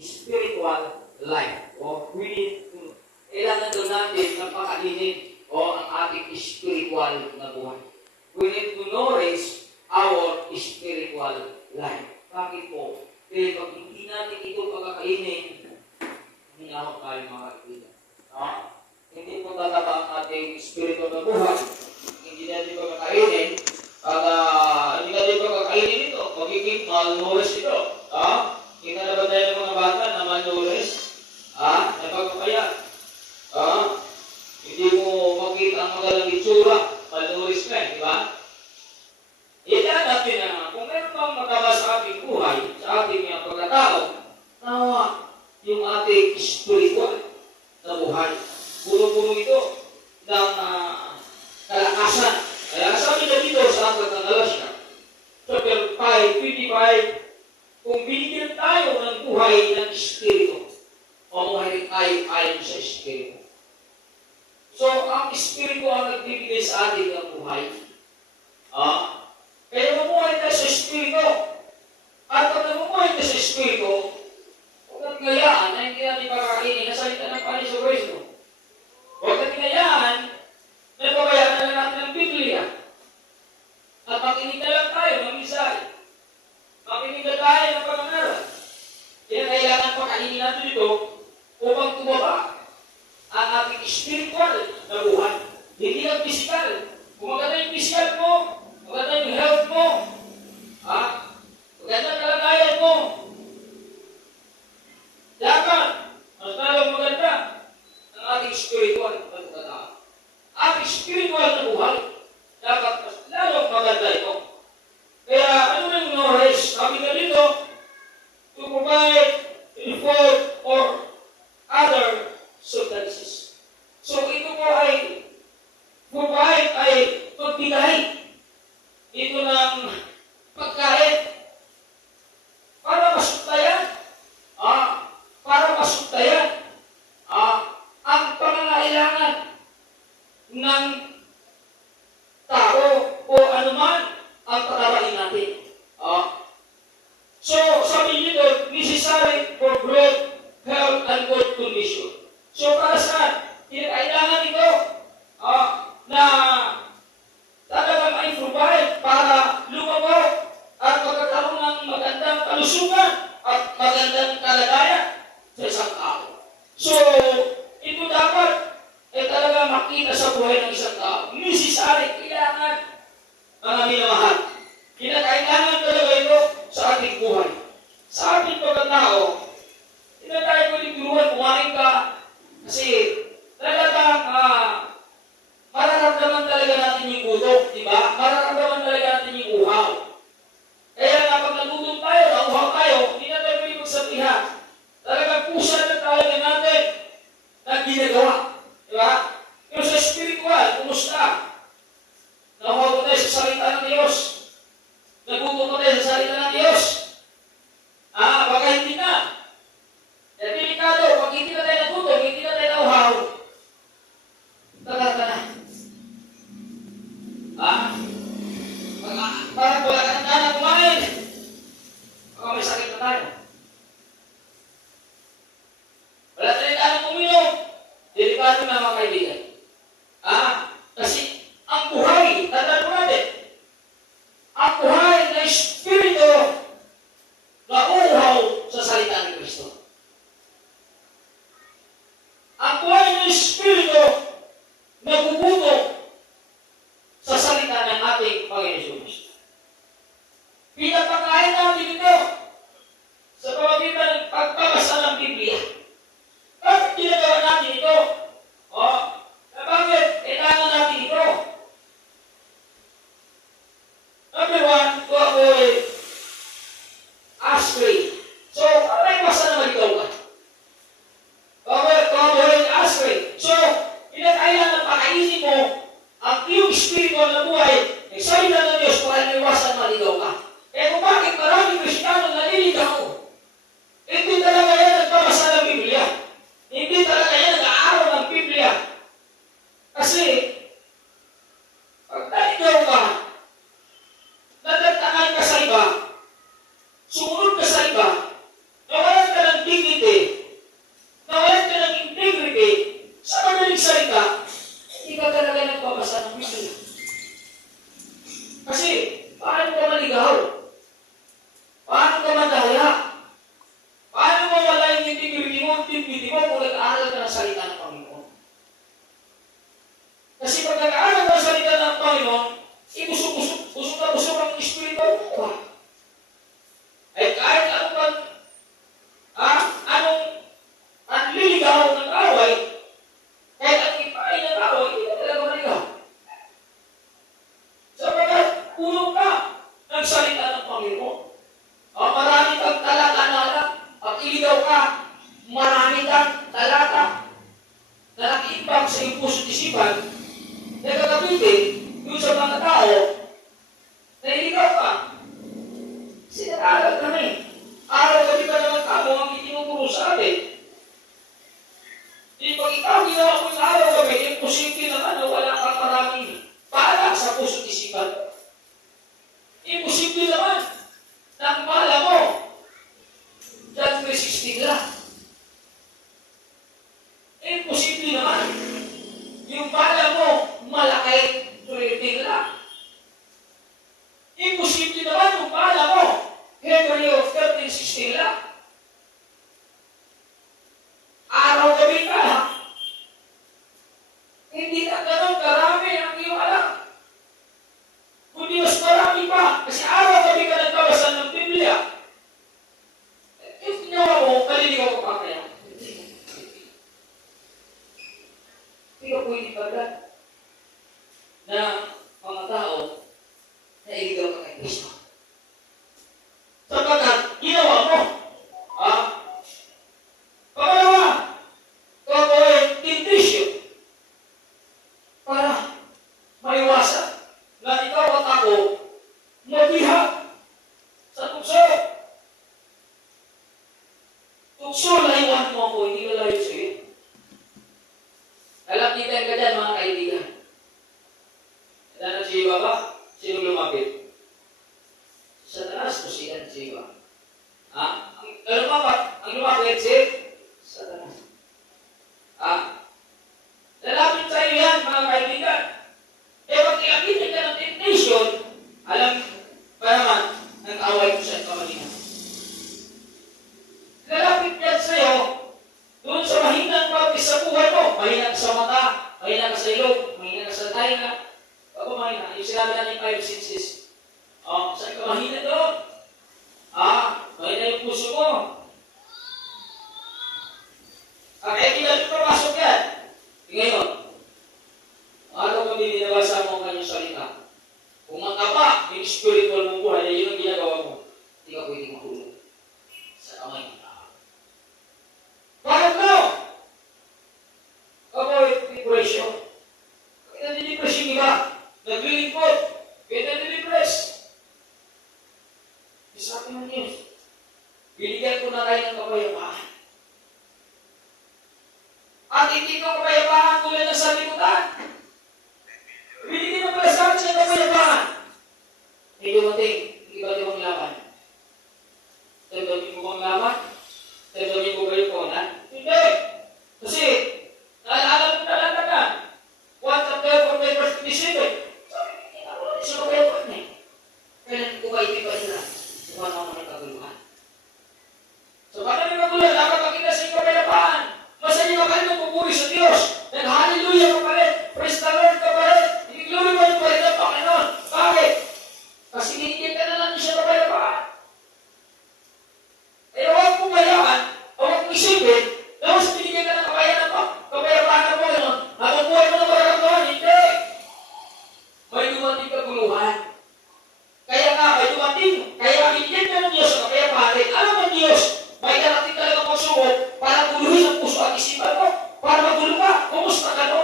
spiritual life. O we need to, kailangan doon natin na pakainin ang ating spiritual na buhay. We need to nourish our spiritual life. Bakit po? Dahil pag hindi natin ito pagkakainin, hinahot tayo mga kaibigan. Hindi po talaga ang ating spiritual na buhay. Hindi natin pagkakainin. Pag hindi natin pagkakainin ito, magiging malnourished ito. Kita na ba tayo ng mga bata na malnourished? Napagkakaya. Hindi mo makita ang magalang itsura, malnourished ka, di ba? Iyan natin na kung meron bang matama sa ating buhay, sa ating pagkatao, nawa yung ating spiritual na buhay. Puno-puno ito ng kalakasan. Kaya sabi na dito sa Aklat ng Galatia, chapter 5:25, kung binigyan tayo ng buhay ng Espiritu, mamuhay rin tayo ayon sa Espiritu. So, ang Espiritu ang nagbibigay sa atin ng buhay. Kaya mamuhay tayo sa Espiritu. At pag namumuhay tayo sa Espiritu, huwag natin ngayaan na hindi natin pakakainin na salita ng Panginoon sa Kristo. Huwag natin ngayaan na pabayaan na lang natin ang Biblia. At makinig na lang tayo ng mensahe. Makinig na tayo ng pangangaral. Kaya kailangan pakainin natin ito upang tumaba ang ating spiritual na buhay. Hindi lang physical. Kung maganda yung physical mo, maganda yung health mo, maganda ang kalagayan mo, dapat mas lalong maganda ang ating spiritual na pagkatao. Ating spiritual na buhay, dapat mas lalong maganda ito. Kaya ano nang nourish? Sabi na dito, to provide food or other substances. So ito po ay provide ay pagbigay ito ng pagkain para masuktayan ang pangangailangan ng tao o anuman ang pagkain natin. So sabi nito, necessary for growth, health, and good condition. So para saan? Kailangan ito na talagang ay provide para lumago at magkakaroon ng magandang kalusugan at magandang kalagayan sa isang tao. So, ito dapat talaga makita sa buhay ng isang tao. Necessary, kailangan mga minamahal. Kailangan talaga ito sa ating buhay. Sa ating pagkatao, hindi na tayo pwedeng turuan, kumain ka, kasi talagang mararamdaman talaga natin yung gutom, di ba? Mararamdaman talaga natin yung uhaw. Kaya nga pag nagutom tayo, nauhaw tayo, hindi na tayo pwede magsabihan. Talagang pusa na talaga natin magligaw ka, marami kang talata na nakiimbang sa iyong puso at isipan, nagkakabitin doon sa mga tao na iligaw ka. Kasi nag-aaral kami. Araw-gabi pa naman kamo ang itinuturo sa atin. Di pag ikaw ginawa mo yung araw-gabi, imposible naman na wala kang maraming pala sa puso at isipan. Imposible naman na ang pala mo John 3:16 lang. Imposible naman yung pala mo malaki 3:18 lang. Imposible naman yung pala mo Hebrew 13:16 lang. Araw-gabi ka, hindi na ganun karami ang iyong alam. Kundi mas marami pa, kasi araw-gabi ka nagbabasa ng Biblia. If ginawa mo, maliligaw ka pa kaya. Hindi ka pwede pagkat na mga tao na iligaw ka kay Kristo. Sapagkat ginawa mo. Pangalawa, gagawin tentation para maiwasan na ikaw at ako mabihag sa tukso. Tukso, layuan mo ako, hindi ka layo sa iyo. Alam kita ka dyan, mga kaibigan. Alam si Iba ba? Sino lumapit? Satanas po siya si Iba. Ang lumapit si Satanas. Lalapit sa iyo yan, mga kaibigan. Pag nilapit ka ng temptation, alam ba naman, nag-away ko sa kamalingan. Lalapit yan sa iyo, doon sa mahinang bagay sa buhay mo. Mahina ka sa mata, mahina ka sa ilog, mahina ka sa tainga. Pag mahina, yung sinabi natin 5 senses. Saan ka mahina doon? Mahina yung puso mo. Kaya kailan papasok yan? Ngayon, araw kami binabasa mo ang kanyang salita. Kung mataba yung spiritual mong buhay, na yun ang ginagawa mo, hindi ka pwedeng mahulog sa kamay ng tao. Bakit mo? Avoid depression. Kaya nadidepress yung iba. Naglilingkod. Kaya nadidepress. Sabi ng Diyos, binigyan ko na tayo ng kapayapaan. At hindi ko kapayapaan tulad ng sanlibutan. Binigyan mo pala sa akin ng kapayapaan. Hindi dumating, iba't ibang laban. Damdamin mo bang laban? Damdamin mo ba yung konan? Hindi. Kasi, naalala mo talaga ka. 1 chapter 4 verse 27. Sabi, hindi na wala sa kapayapaan eh. Kailan ko ba itiba sila? Suwan ako ng kaguluhan. So, bakit may kaguluhan? Dapat makita sa kapayapaan. Masaya ka pa rin magpupuri sa Diyos. Nag-hallelujah ka pa rin. Praise the Lord ka pa rin. I-glorify pa rin ang Panginoon. Bakit? Kasi binigyan ka na lang siya kapayapaan. Eh, huwag mong mayaman, huwag mong isipin, na mas binigyan ka ng kapayapaan ng Panginoon. Habang buhay mo na mararamdaman, hindi. May dumating kaguluhan. Kaya nga, may dumating. Kaya binigyan ka ng Diyos sa kapayapaan. Alam ng Diyos, may darating talaga pagsubok para guluhin ang puso at isipan mo. Para magulo ka. Kumusta ka no?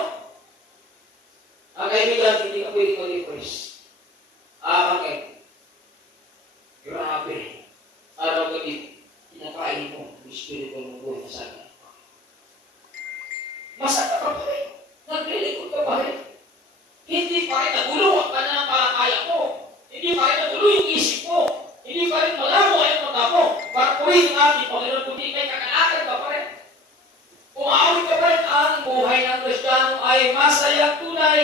Ang kaibigan, hindi ka pwede mag-depress. Bakit? Grabe. Araw-gabi, kinakain mo ang spiritual mo buhay na sana. Masaka ka pa rin. Naglilikod ka pa rin. Hindi pa rin nagulo ang pananampalataya mo. Hindi pa rin nagulo yung isip mo. Hindi pa rin malamo ang mata mo. Para puwin ang ating Panginoon, kundi may kakalakad ka pa rin. Umaawit ka pa rin, ang buhay ng Kristiyano ay masayang tunay.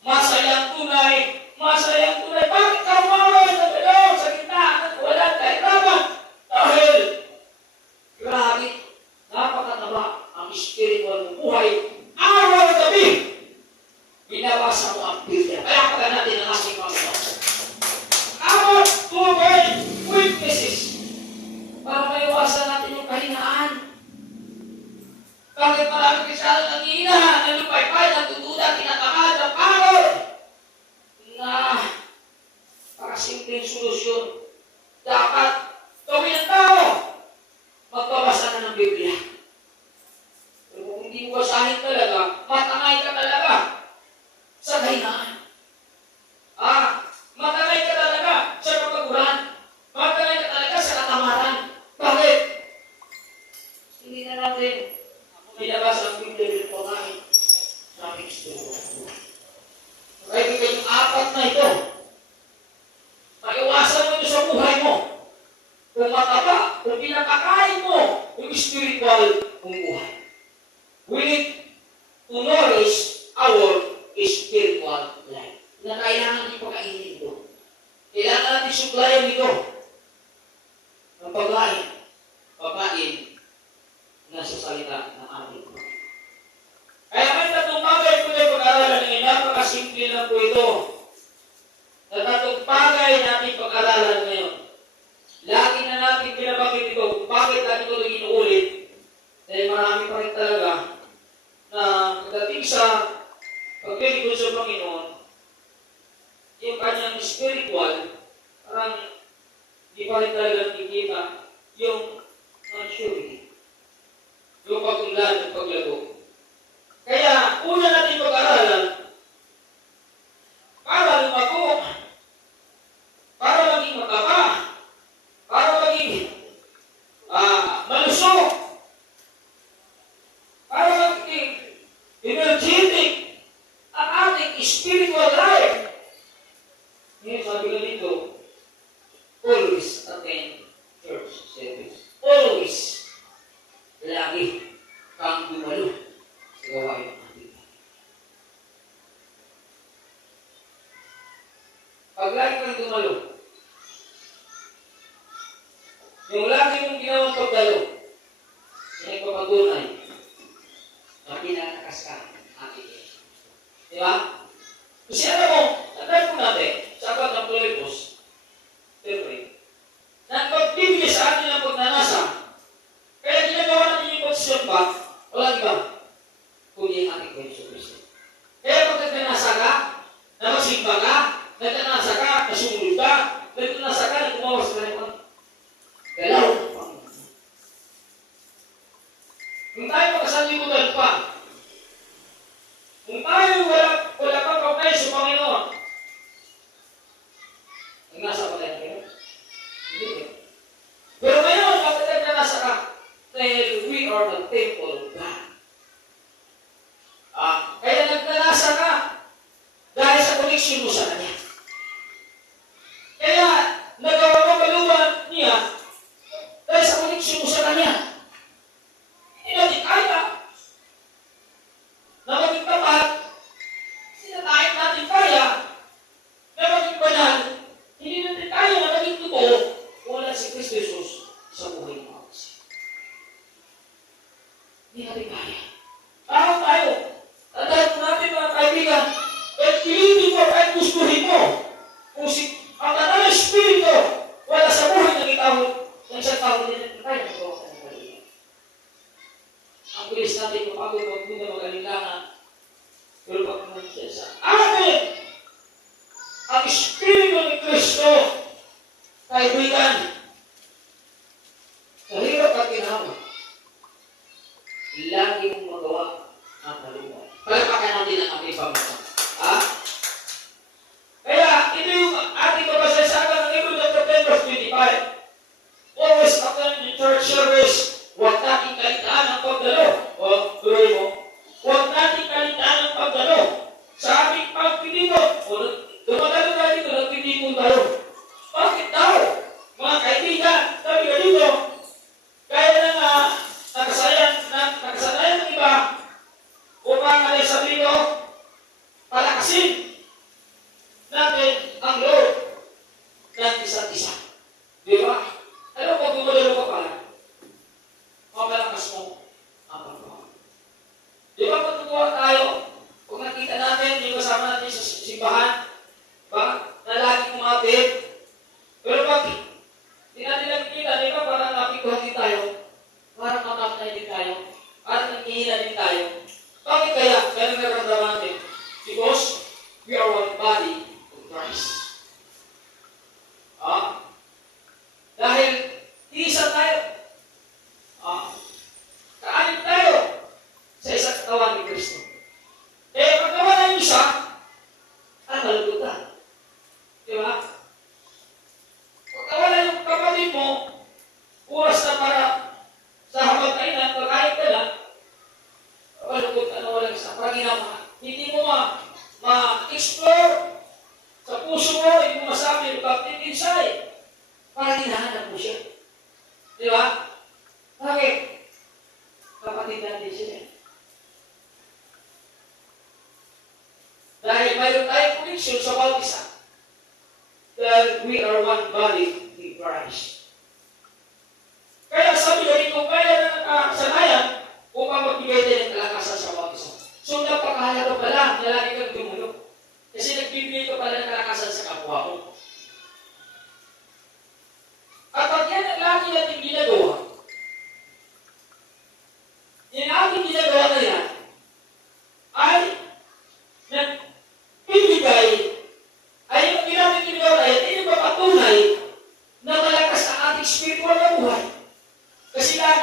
Masayang tunay. Masayang tunay. Bakit ka umaway sa Panginoon sa gitna at walang kahirapan? Dahil, grabe, napakataba ang spiritual mong buhay. Araw-gabi, binabasa mo ang Biblia. Kaya pagka natin ang ating Panginoon. About to avoid weaknesses. Para maiwasan natin yung kahinaan. Bakit marami Kristiyano ang hina, nalupay-pay, natutuda, tinatamad, napagod? Na, para simpleng solusyon. Dapat gawin ang tao. tingnan natin. Binabasa ang Biblia ng pagkain sa aming spiritual. Kaya yung apat na ito, maiwasan mo ito sa buhay mo. Kung mataba, kung pinakakain mo yung spiritual mong buhay. We need to nourish our spiritual life. Na kailangan natin pagkainin ito. Kailangan natin supplyan ito ng pagkain na sa salita ng ating Panginoon. Kaya may tatlong bagay po na pag-aralan ngayon. Napakasimple lang po ito. At tatlong bagay natin pag-aralan ngayon. Lagi na natin pinabakit ito. Bakit natin ito inuulit? Dahil marami pa rin talaga na pagdating sa paglilingkod sa Panginoon, yung kanyang spiritual, parang di pa rin talaga nakikita yung maturity. Yung pag-unlad at paglago. Kaya, una natin pag-aralan, para lumago, para maging mataba, para maging malusog, para maging energetic ang ating spiritual life. Ngayon, sabi ko dito, always attend church service. Always. Lagi kang dumalo sa gawain ng ating Panginoon. Pag lagi kang dumalo, yung lagi mong ginawang pagdalo, yan ang papatunay na pinakakas ka ng ating Diyos. Di ba? Kasi alam mo, nandang po natin sa aklat ng Filipos, na pagbibigay sa atin ng pagnanasa, kaya ginagawa natin yung pagsisimba, wala iba, kundi ang ating Kristo Kristo. Kaya pag nagdanasa ka, na magsimba ka, nagdanasa ka, na sumunod ka, nagdanasa ka, na tumawas ka na galaw ng Panginoon. Kung tayo makasanlibutan pa, kung tayo wala pang kaunay sa Panginoon, nagnasa pa tayo kayo? Hindi eh. Pero ngayon, bakit nagnanasa ka? Dahil we are the temple of God. Kaya nagnanasa ka dahil sa connection mo sa Kanya. Kaya nagawa mo kaluban niya dahil sa connection mo sa Kanya. Hindi natin kaya na maging tapat. Sinatahit natin kaya na maging banal. Hindi natin kaya na maging totoo kung wala si Kristo Jesus sa buhay mo. Hindi natin kaya. Parang tayo. Tandaan po natin mga kaibigan, at pilitin mo at gustuhin mo. Kung ang kanang Espiritu wala sa buhay ng ikaw, ng isang tao din natin kaya ng gawa ng kaibigan. Ang bilis natin mapagod wag muna magalinlangan. Pero pag naman sa atin, ang Espiritu ni Kristo, kaibigan, kahirap at ginawa, lagi mong magawa ang kaluban. Palapakan natin ang ating pamata. Kaya, ito yung ating kapasasagan ng Hebrews chapter 10 verse 25. Always after the church service, huwag natin kalitaan ang pagdalo. Tuloy mo. Huwag natin kalitaan ang pagdalo. Sa aming pagpilipot, dumadalo tayo dito, nagpilipot tayo. Bakit daw? Mga kaibigan, sabi ka dito, kaya na nga,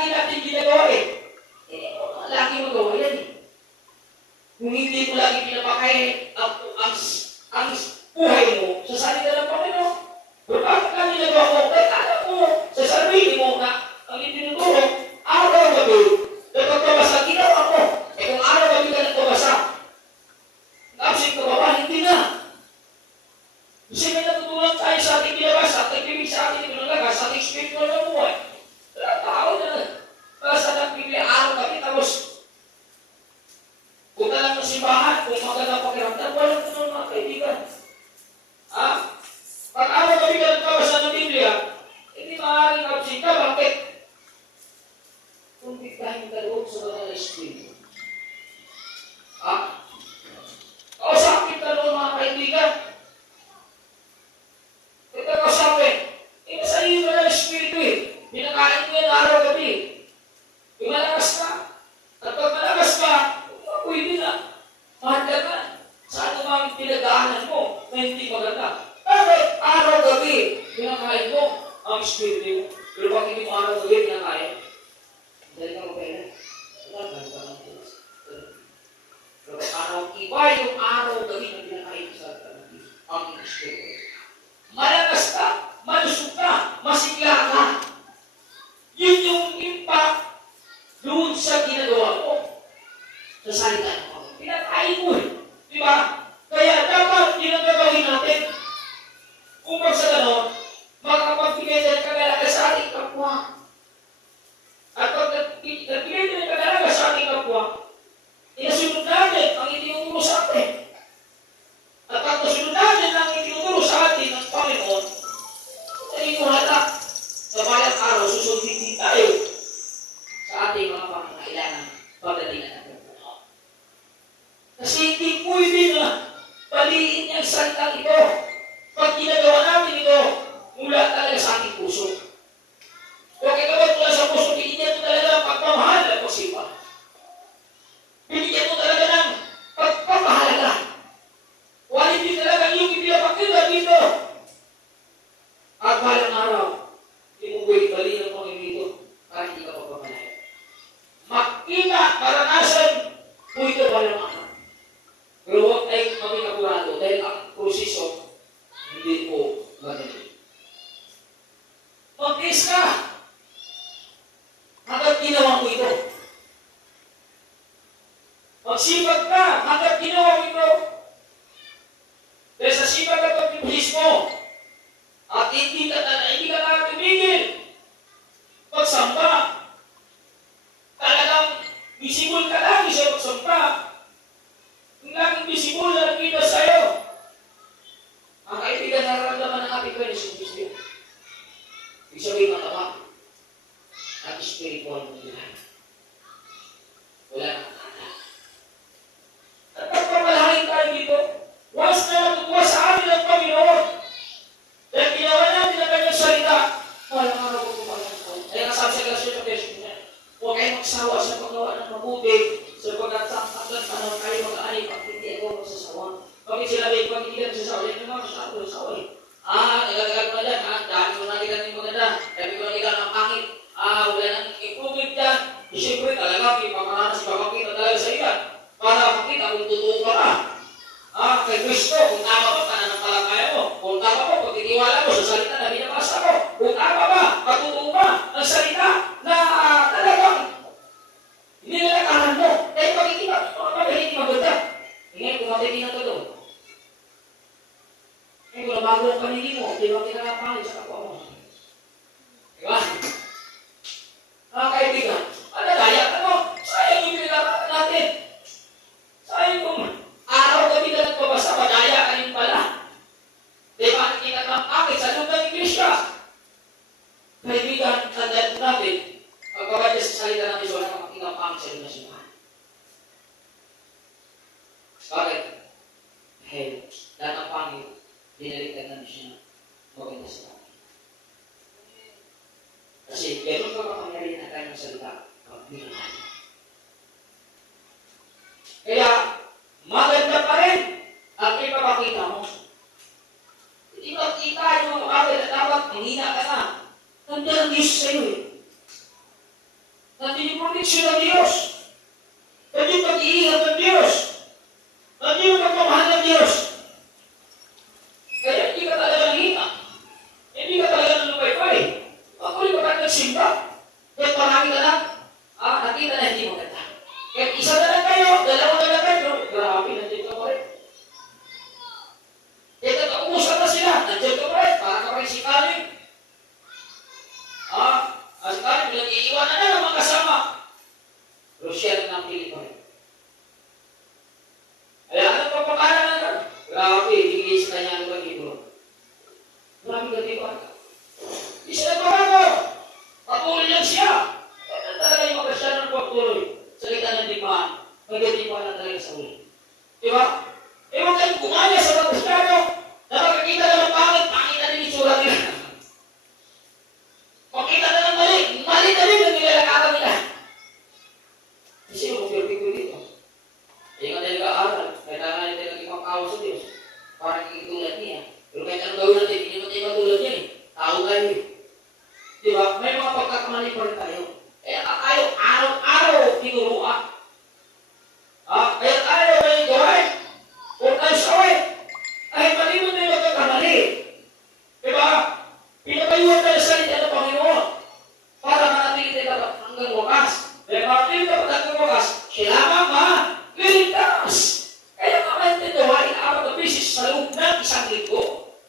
lagi natin ginagawa eh. Hindi mo lagi magawa yan eh. Kung hindi mo lagi pinapakain ang buhay mo sa salita ng Panginoon, kung bakit lang ginagawa mo, kahit alam mo sa sarili mo na ang itinuturo, araw-gabi, nagpagpabasa, ginawa mo. Kung araw-gabi ka nagpabasa, absent ka ba ba? Hindi na. Kasi may natutunan tayo sa ating ginabasa at nagpibig sa ating pinulaga, sa ating spiritual na buhay. Tao na basta ng Biblia, araw-gabi, tapos punta lang ng simbahan, kung magandang pakiramdam, walang tunong mga kaibigan. Pag araw-gabi ka nagpabasa ng Biblia, hindi maaaring absent ka. Bakit? Kung bigkahin ka doon sa banal na Espiritu. Kausapin ka doon mga kaibigan. Ito kausapin. Sa iyo banal na Espiritu eh. Pinakain mo yan araw-gabi. Kung malakas ka. At pag malakas ka, pwede na. Mahanda ka. Sa anumang pinagdaanan mo na hindi maganda. Bakit araw-gabi pinakain mo ang Espiritu? Pero pag hindi mo araw-gabi pinakain, dahil ka magkailan. Pero iba yung araw-gabi na pinakain sa ang Espiritu. Malakas ka, malusog ka, masigla ka. Yun yung impact doon sa ginagawa mo. Sa salita ng Panginoon. Pinakain mo eh. Diba? Kaya dapat yun ang gagawin natin. Kung sa gano'n, makapagbigay tayo ng kagalaga sa ating kapwa. At pag nagbigay tayo ng kagalaga sa ating kapwa, inasunod natin ang itinuturo sa atin. At pag nasunod natin ang itinuturo sa atin ng Panginoon, naniniwala sa balang araw, susundin din tayo sa ating mga pangangailangan pagdating na ng Panginoon. Kasi hindi pwede na paliin niyang salitang ito. Pag ginagawa natin ito, mula talaga sa ating puso. Kung ikaw mula sa puso, binigyan mo talaga ng pagpamahal at pagsipa. Binigyan mo talaga ng pagpamahalaga. Walit din talaga yung ipinapakita dito. At balang araw, hindi mo pwede bali ng Panginoon dito para hindi ka pagpapalaya. Makita, maranasan mo ito balang araw. Pero huwag tayong mamingapurado dahil ang proseso hindi po madali. Mag-is ka hanggang ginawa mo ito. Magsipag ka hanggang ginawa mo ito. Dahil sa sipag at pagpipis mo at hindi ka nakatimigil magsamba. Talagang visible ka lagi sa magsamba. Kung laging visible na nakita sa'yo, ang kaibigan na nararamdaman ng ating Panginoon sa Kristo. Ibig sabihin matama at spiritual mo buhay. Wala nang kata. At pagpapalahain tayo dito, once na natutuwa sa atin ang Panginoon, dahil ginawa natin ang kanyang salita, walang araw ko kumalang ko. Kaya nasabi sa Galasya ng Beso niya, huwag kayo magsawa sa paggawa ng mabuti, sapagkat sa hanggang panahon kayo mag-aanay pag hindi ako magsasawa. Bakit sila may pag hindi ka nagsasawa? Yan naman, masyado nagsasawa eh. Nagagagal mo na dyan, dahil mo nakita ng maganda, dahil ko nakita ng pangit, wala nang improvement dyan. Siyempre talaga, may pamaranas, ipapakita talaga sa iyan. Para makita kung totoo ka na. Kay Kristo, kung tama ba, pananampalataya mo. Kung tama ba, pagtitiwala mo sa salita na binabasa mo. Kung tama ba, patutuo ba ang salita na talagang nilalakaran mo. Dahil pagkikita, hindi maganda. Ngayon, kung matitingnan ka doon. Ngayon, kung nabago ang panili mo, di ba kinakapangin sa kapwa mo? Diba? Kaibigan, daya ka mo. Sayang yung pinagkakaroon natin. Sayang kung araw-gabi ka nagpabasa, madaya ka rin pala. Diba, nakita ka bakit sa loob ng Iglesia? Kaibigan, tandaan natin, pagkabay sa salita ng Diyos, wala kang makikapangin sa loob ng simbahan. Bakit? Dahil lahat ng pangit, dinaliktad namin siya maganda sa atin. Kasi gano'n ka makapangyari na tayo ng salita pag binahal. Kaya maganda pa rin ang ipapakita mo. Hindi ba kita yung mga bagay na dapat manghina ka na? Ganda ng Diyos sa'yo eh. Nandiyo yung proteksyon ng Diyos. Nandiyo yung pag-iingat ng Diyos. Nandiyo yung pagmamahal ng Diyos. Kaya hindi ka talaga nanghina. Hindi ka talaga nanupay-pay. Patuloy ka tayo nagsimba. Kaya marami ka na. Nakita na hindi maganda. Kaya isa na lang kayo, dalawa na lang kayo. Grabe, nandiyan ka pa rin. Kaya nag-uusap na sila, nandiyan ka pa rin. Para ka pa rin sikaling. Sikaling, nag-iiwanan na ng mga kasama. Pero siya rin ang pili pa rin. Kaya anong papakalan na lang? Grabe, hingin sa kanya ang pag-ibro. Grabe ka di ba? Isa na pa patuloy lang siya. Kaya talaga yung mga Kristiyan ng pagtuloy sa kita ng digmaan. Magdadipan na talaga sa ulo. Diba? Ewan kayo gumaya sa mga Kristiyano na makakita na ng pangit, pangit na din itsura nila. Makita na ng mali, mali na rin ang nilalakaran nila. Kasi yung perfecto dito. Yung nga nag-aaral, kailangan natin nag-ipangkawa sa Diyos. Parang ikitulad niya. Pero kahit anong gawin natin, hindi naman tayo matulad niya eh. Tao tayo eh. Diba? May mga pagkakamali pa rin tayo. Kaya tayo araw-araw tinuruan. Kaya tayo may gawin. Kung tayo sawin. Kahit malimot na yung magkakamali. Diba? Pinapayuhan tayo sa salita ng Panginoon. Para manatili tayo hanggang wakas. Dahil manatili tayo hanggang wakas, siya lamang liligtas. Kaya makaintindihan, apat na beses sa loob ng isang linggo.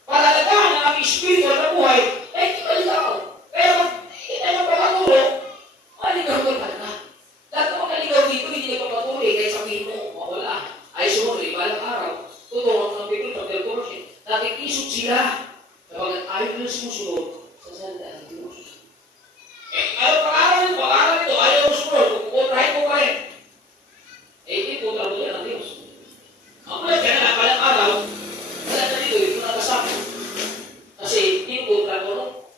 Para lagahan ang aming espiritu na buhay, ay hindi maligaw. Kaya hindi tayo magpapaturo, maligaw ka talaga. Lahat ng mga ligaw dito, hindi na papatuloy. Kaya sabihin mo, mawala. Ay sumunod, ibalang araw. Totoo, ang Biblia, pag-14, nakikisot sila. Kapag ayaw nila sumusunod, sa salita ng Diyos. Ayaw pag-aaral nito, ayaw mo sumunod, kukontrahin mo pa rin. Hindi po trabaho yan ng Diyos. Ang mula kaya na palang araw, wala na dito, ito nakasama. Kasi hindi po trabaho,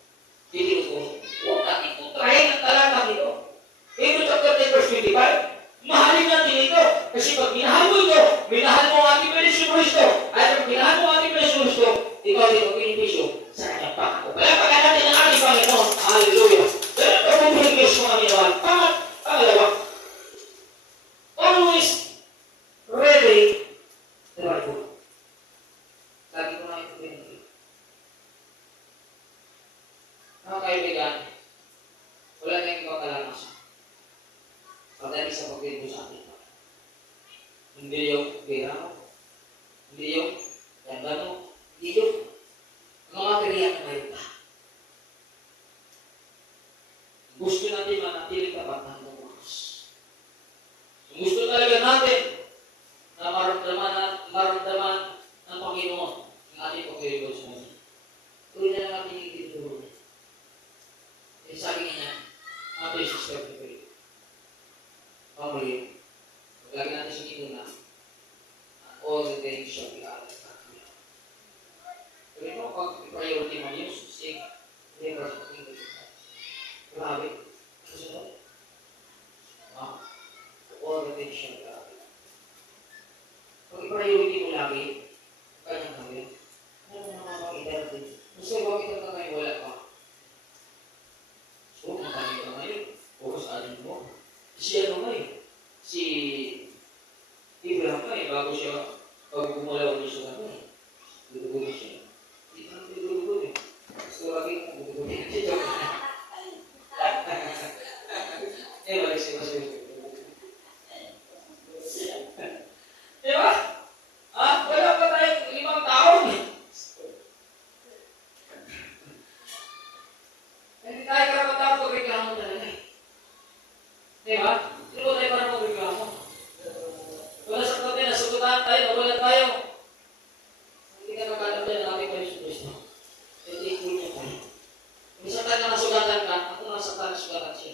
hindi po. Huwag natin po trahin ang talatang ito. Hebrews chapter 10 verse 25, mahalin natin ito. Kasi pag minahal mo ito, minahal mo ang ating Panginoon Kristo. At pag minahal mo ang ating Panginoon Kristo, ikaw din ang pinipisyo sa kanyang pangako. Kaya pagka natin ang ating Panginoon, hallelujah. Kaya pagkabuhin Diyos mga minahal. Pangalawa, always ready the right food. Lagi ko na ito pinag-ibig. Mga kaibigan, wala na yung ibang kalamasan. Pagdali sa pagkaibigan sa atin. Hindi yung pera mo. Hindi yung ganda mo. Hindi yung mga periyak na kayo pa. Gusto natin manatiling tapat ng bukas. Gusto talaga natin na maramdaman ng Panginoon ang ating pagkaibigan sa atin. Tuloy na lang natin ituturo. Kasi sabi niya, mga Jesus Christ, pamuli, lagi natin sa dito na all the things shall be added unto you. Pero ito, pag priority mo yung seek, never think of it. Grabe. Kasunod. All the things shall be added. Pag i-priority mo lagi, kanyang gawin, ano naman makakita natin? Gusto ko makita ka ngayon, wala pa. So, makakita ka ngayon, focus atin mo. Si ano ngayon? Si Abraham ngayon, bago siya, pag bumulaw niya siya ngayon, dudugo siya. Hindi naman dudugo eh. Gusto lagi kong dudugo siya. Balik siya kasi. Diba? Wala pa tayong 5 taon eh. Hindi tayo karapat-dapat pag-reklamo talaga eh. Diba? Hindi ko tayo para mag-reklamo. Wala sa natin, nasugutan tayo, nawala tayo. Hindi ka nakakalap yan ng ating Panginoon Kristo. Hindi ko niya tayo. Minsan tayo na nasugatan ka, ako nasaktan na sugatan siya.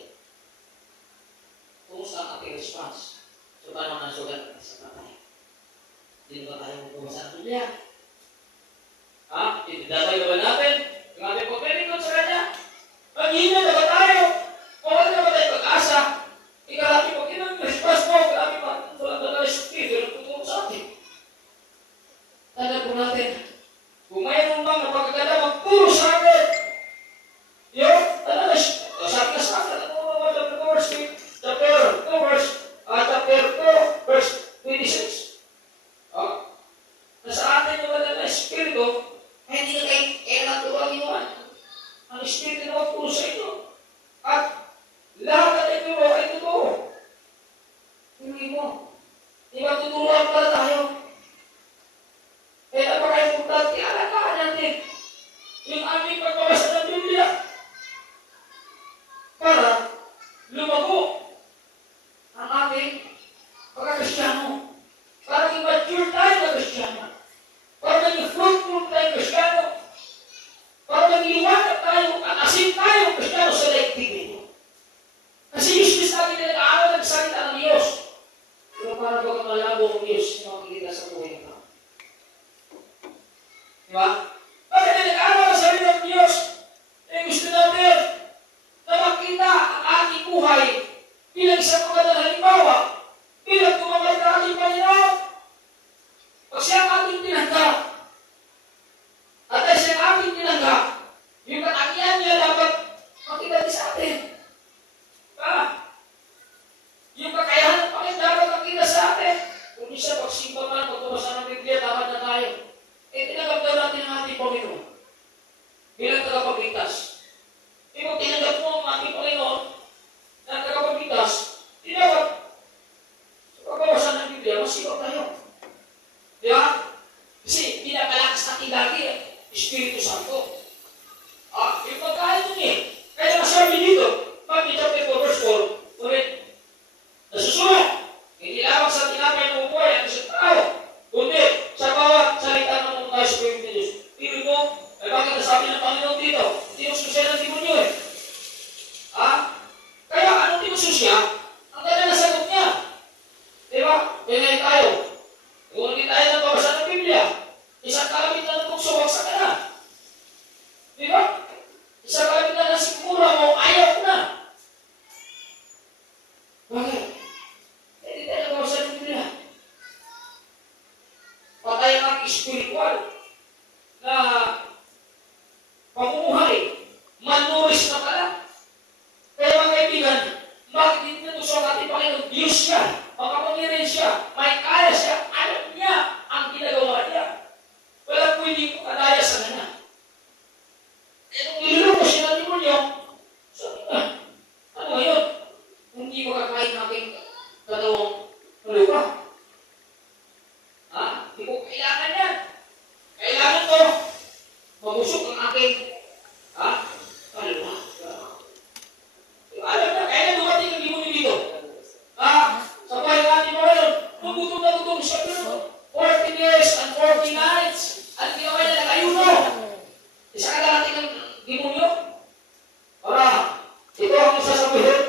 Kumusta ang ating response? So, paano nasugatan ka sa tatay? Hindi ba tayo magpumasa ng Biblia? Idadalo ba natin? Yung ating pagpilingkod sa Kanya? Maghihina na ba tayo? O wala na ba tayo pag-asa? Ikalaki pag response mo, grabe pa. Wala na tayo sa Espiritu na tutulong sa atin. Tanda po natin, kung mayroon bang napagkaganda, magpuro sa atin. Yun, tanda na, sabi na sa atin, ano ba, the Lord's Spirit, bilang isang magandang halimbawa, bilang tumanggap na ating Panginoon. Pag siya ang ating tinanggap, at ay siya ang ating tinanggap, yung katakian niya dapat makita sa atin. Yung kakayahan ng Panginoon dapat makita sa atin. Kung isa pagsimba man, pagpapasa ng Biblia, dapat na tayo. Tinanggap daw natin ang ating Panginoon bilang tagapagligtas. Kung tinanggap mo ang ating Panginoon na tagapagligtas, di dapat sa pagpapasa ng Biblia, masipag tayo. Di ba? Kasi pinapalakas natin lagi ang Espiritu Santo. Yung pagkain mo niya. Kaya masabi dito, Matthew chapter 4 verse 4, ulit, nasusunod, hindi lamang sa tinapay ng buhay ang isang tao, kundi sa bawat salita ng mga tayo sa Panginoon Diyos. Tingin mo, ay bakit nasabi ng Panginoon dito? Hindi mo susya ng demonyo eh. Kaya anong hindi mo susya? Ang ganda na sagot niya. Diba? Kaya tayo. Kung hindi tayo nagbabasa ng Biblia, isang kalabit na nagtukso, waksa ka na. Diba? Isang kalabit na nasikmura mo, ayaw ko na. Bakit? Hindi tayo nagbabasa ng Biblia. Patay ang espiritual na pamumuhay, manuris na pala. Kaya mga kaibigan, bakit hindi natukso ang ating Panginoon? Diyos siya, makapangyarihan siya, may kaya siya, alam niya ang ginagawa niya. Walang pwedeng kadaya sa kanya. Kung niluloko siya ng demonyo, sabi na, ano ngayon? Hindi makakain ng aking katawang malupa. Hindi ko kailangan yan. Kailangan ko mabusok ang aking malupa. Alam na, kaya dumating ang demonyo dito. Sa bahay natin mo ngayon, gutom na gutom siya doon. 40 days and 40 nights. At ginawa niya nag-ayuno. Isa ka darating ng demonyo. Ito ang sasabihin.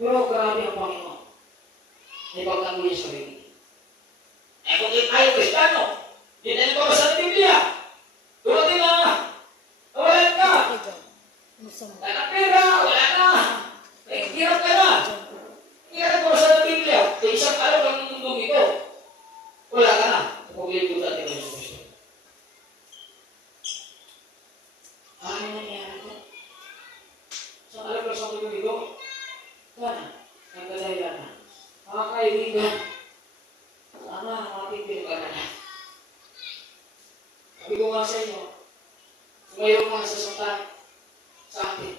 Pero grabe ang Panginoon. May pagtanggol niya sa Biblia. Kung tayo Kristiyano, hindi tayo nagbabasa ng Biblia. Dumating na, nawalan ka. Wala na pera, wala na. Hirap ka na. Hindi ka nagbabasa ng Biblia. Isang araw lang ng mundong ito. Wala ka na. Pag-ulit ko sa ating Yesus Kristo. Ano nangyari ko? Isang araw lang sa mundong ito. Sana, nagkadahilan na. Mga kaibigan, sana ang ating pinagkakanan. Sabi ko nga sa inyo, ngayon mga sasaktan sa atin.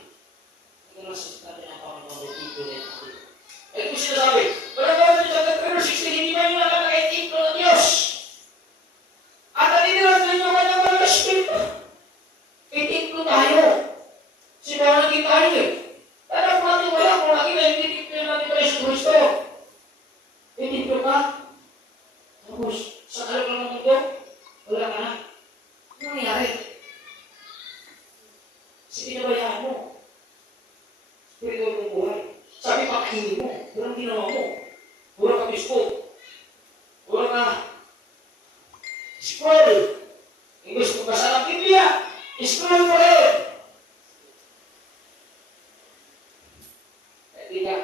Ito na sasaktan din ang Panginoon. Ito din natin. Ito ko sinasabi, wala ka naman sa Pagkakero 16, hindi ba yung nakakait implo ng Diyos? At natitiran sa inyo kanyang mga Espiritu. Itimplo tayo. Sinanagin tayo eh. Tanap natin wala kung nakita yung titimplo natin tayo sa Kristo. Itimplo ka. Tapos, sa kalap lang ng mundo, wala ka na. Ano nangyari? Kasi pinabayaan mo. Spiritual mong buhay. Sabi pakainin mo. Walang ginawa mo. Wala ka bispo. Wala ka scroll. Kung gusto mo basa ng Biblia, scroll mo rin. Hindi ka.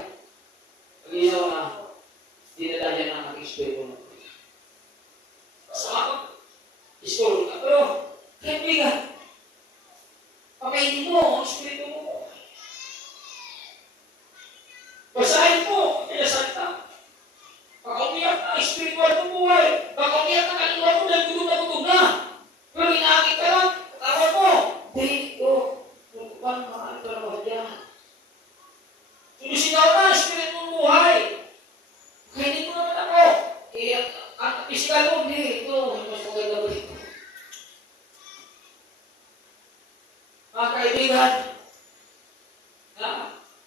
Pag-inaw na, dinadaya na ang espiritu mo. Basta scroll ka. Pero, kaibigan, pakainin mo ang espiritu mo. Basahin mo, pinasalita. Baka umiyak na espiritual ng buhay. Baka umiyak na kaluluwa mo dahil gutom na gutom na. Pero inaakit ka lang, tawag mo. Dito, tutupan mahal ka na dyan. Sumisinaw na, espiritu ng buhay. Kainin mo naman ako. Ang physical mo, hindi. Ito, mas maganda ba dito? Mga kaibigan,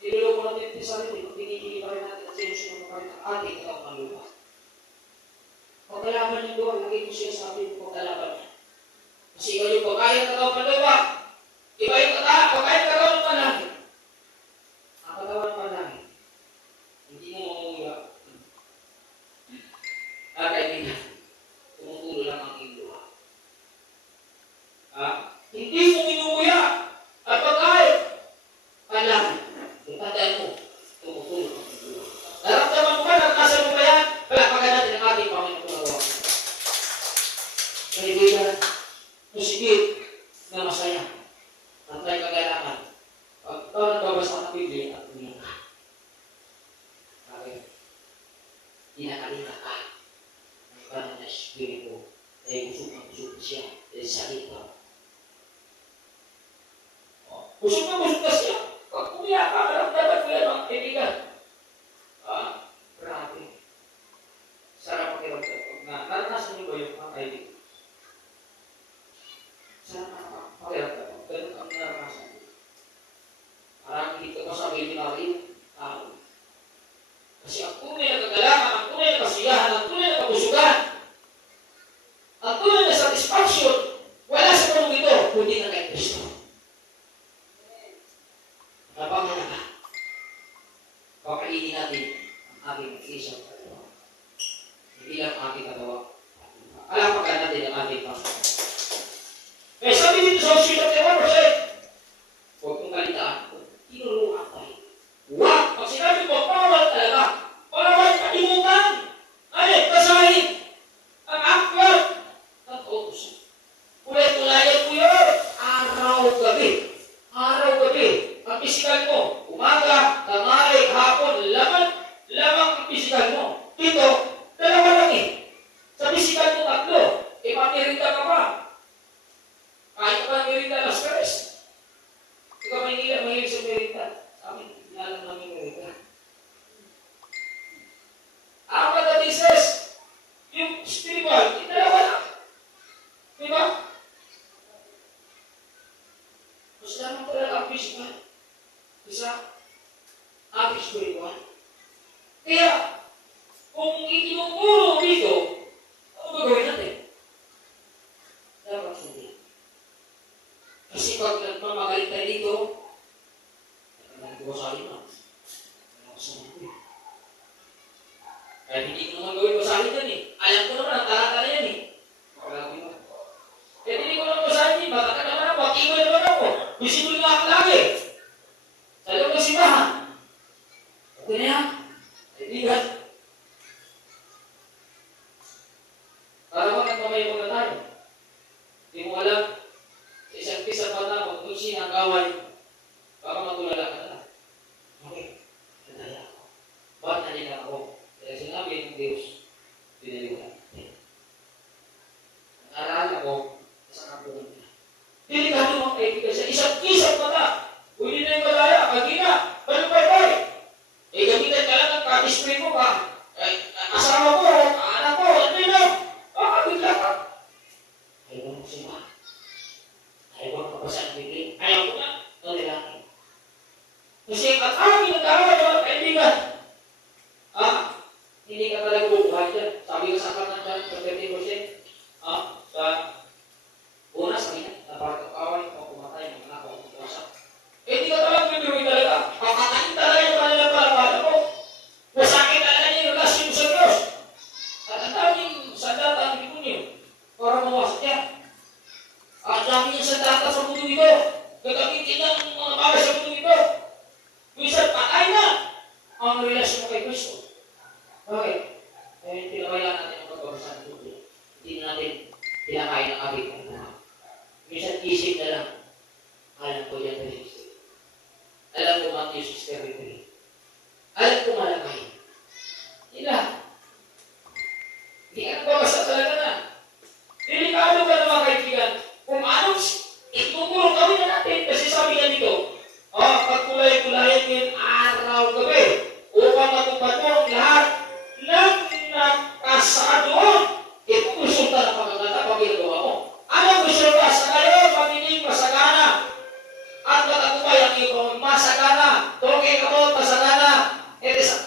niluloko natin sa sarili, pinipili pa rin natin at sinusunod pa rin ang ating katawang lupa. Pagkalaban niyo doon, lagi ko siya sabi ng pagkalaban niya. Kasi ikaw yung pagkaya ng katawang lupa, iba yung pagkaya ng katawang panangin. Ang katawang panangin, hindi mo mamumuya. Kaibigan, tumutulo lang ang iyong luha. Hindi mo minumuya at pagkaya, panangin. Kung tandaan mo, tumutulong ang luha. sa ito. Busog ka siya. Pag umiyak ka, dapat ko yan mga kaibigan. Grabe. Sarap pakiramdam. Naranasan niyo ba yung mga kaibigan? Sarap pakiramdam. Ganun ang naranasan. Parang dito ko sa webinar tao. Kasi ang tunay na kagalangan, ang tunay na kasiyahan, ang tunay na kabusugan, ang tunay na satisfaction, wala sa panong ito, kundi na kay Kristo. Napangalan ka. Pakainin natin ang ating isang katawa. Hindi lang ang ating katawa. Alapakan natin ang ating pangkawa. Kaya sabi dito sa Hosea chapter 1 verse 8, huwag mong kalitaan. Tinuruan tayo. Huwag! Pag sinabi mo, bawal talaga. Bawal kalimutan. Ay, kasahin. Ang aklat ng kautusan. Ulit-ulayan mo yun. Araw-gabi. Araw-gabi. Ang pisikal mo, umaga, tanghali, hapon, lamang ang pisikal mo. Dito, dalawa lang eh. Sa pisikal mo, 3. Mamirita ka pa. Kahit ka mamirita na stress. Ikaw mahilig sa merita. Sa amin, inalam namin merita. Ang katabises, yung spiritual, dalawa lang. Diba? Mas lamang talaga ang physical. Isa, ating spiritual. Kaya, kung itinuturo dito, ano gagawin natin? Dapat hindi. Kasi pag nagmamagaling tayo dito, nagbasahin na. Nagbasahin ko. Kaya hindi ko naman gawin basahin yan eh. Alam ko naman, ang talata na yan eh. Makagawin mo. Kaya hindi ko naman basahin eh. Baka ka naman ako, makiwa naman ako. Bisibuli nga ako lagi. Sa loob ng simbahan. Okay na yan. Kaibigan. Para mo nagmamayaw na tayo. Hindi mo alam. Sa isang pisang panahon, kung siya ang kaway, baka matulala ka na. Okay. Nanaya ako. Ba't nanila ako? Kaya sinabi ng Diyos, pinaliwan. Nag-aral ako sa kampunan niya. Delikado mga kaibigan sa isang mata. Pwede na yung malaya, kagina, balupay-pay. Gamitan ka lang ng kati-spray mo ba? Asawa ko, anak ko, ano yun lang? Bigla ka. Ayaw mo siya. Ayaw mo kapasa ng bigli. Ayaw ko na. Ito nilaki. Kasi ang aming nag-away mga kaibigan. Hindi ka talaga bubuhay dyan. Sabi ko sa kanan dyan, sa 30%. Sa una, sabi niya, napakakaway kung kumatay ng anak ko, kung kumasak. Hindi ka talaga bibiruin talaga. Pakatayin talaga yung kanilang palapala mo. Masakit talaga niya yung relasyon sa Diyos. At ang daming sandata ang demonyo para mawasak niya. Ang daming sandata sa mundo ito. Gagamitin ng mga bagay sa mundo ito. Minsan patay na ang relasyon mo kay Kristo. Okay. Kaya tinabayaan natin ang pagbabasan ng mundo. Hindi natin pinakain ang ating pagbabasan. Minsan isip na lang. Alam ko yan na sister. Alam ko Matthew 6:33. Alam ko malakay. Hindi ka nagbabasa talaga na. Delikado ka na mga kaibigan. Kung anong ituturo gawin na natin, kasi sabi nga dito, pagkulay-kulayan yun araw-gabi upang matupad mo ang lahat ng nakasadoon. Ito ang resulta ng pagkakata pag ginagawa mo. Anong resulta sa ngayon? Pagiging masagana at matagumay ang iyong masagana. Talking about masagana, it is a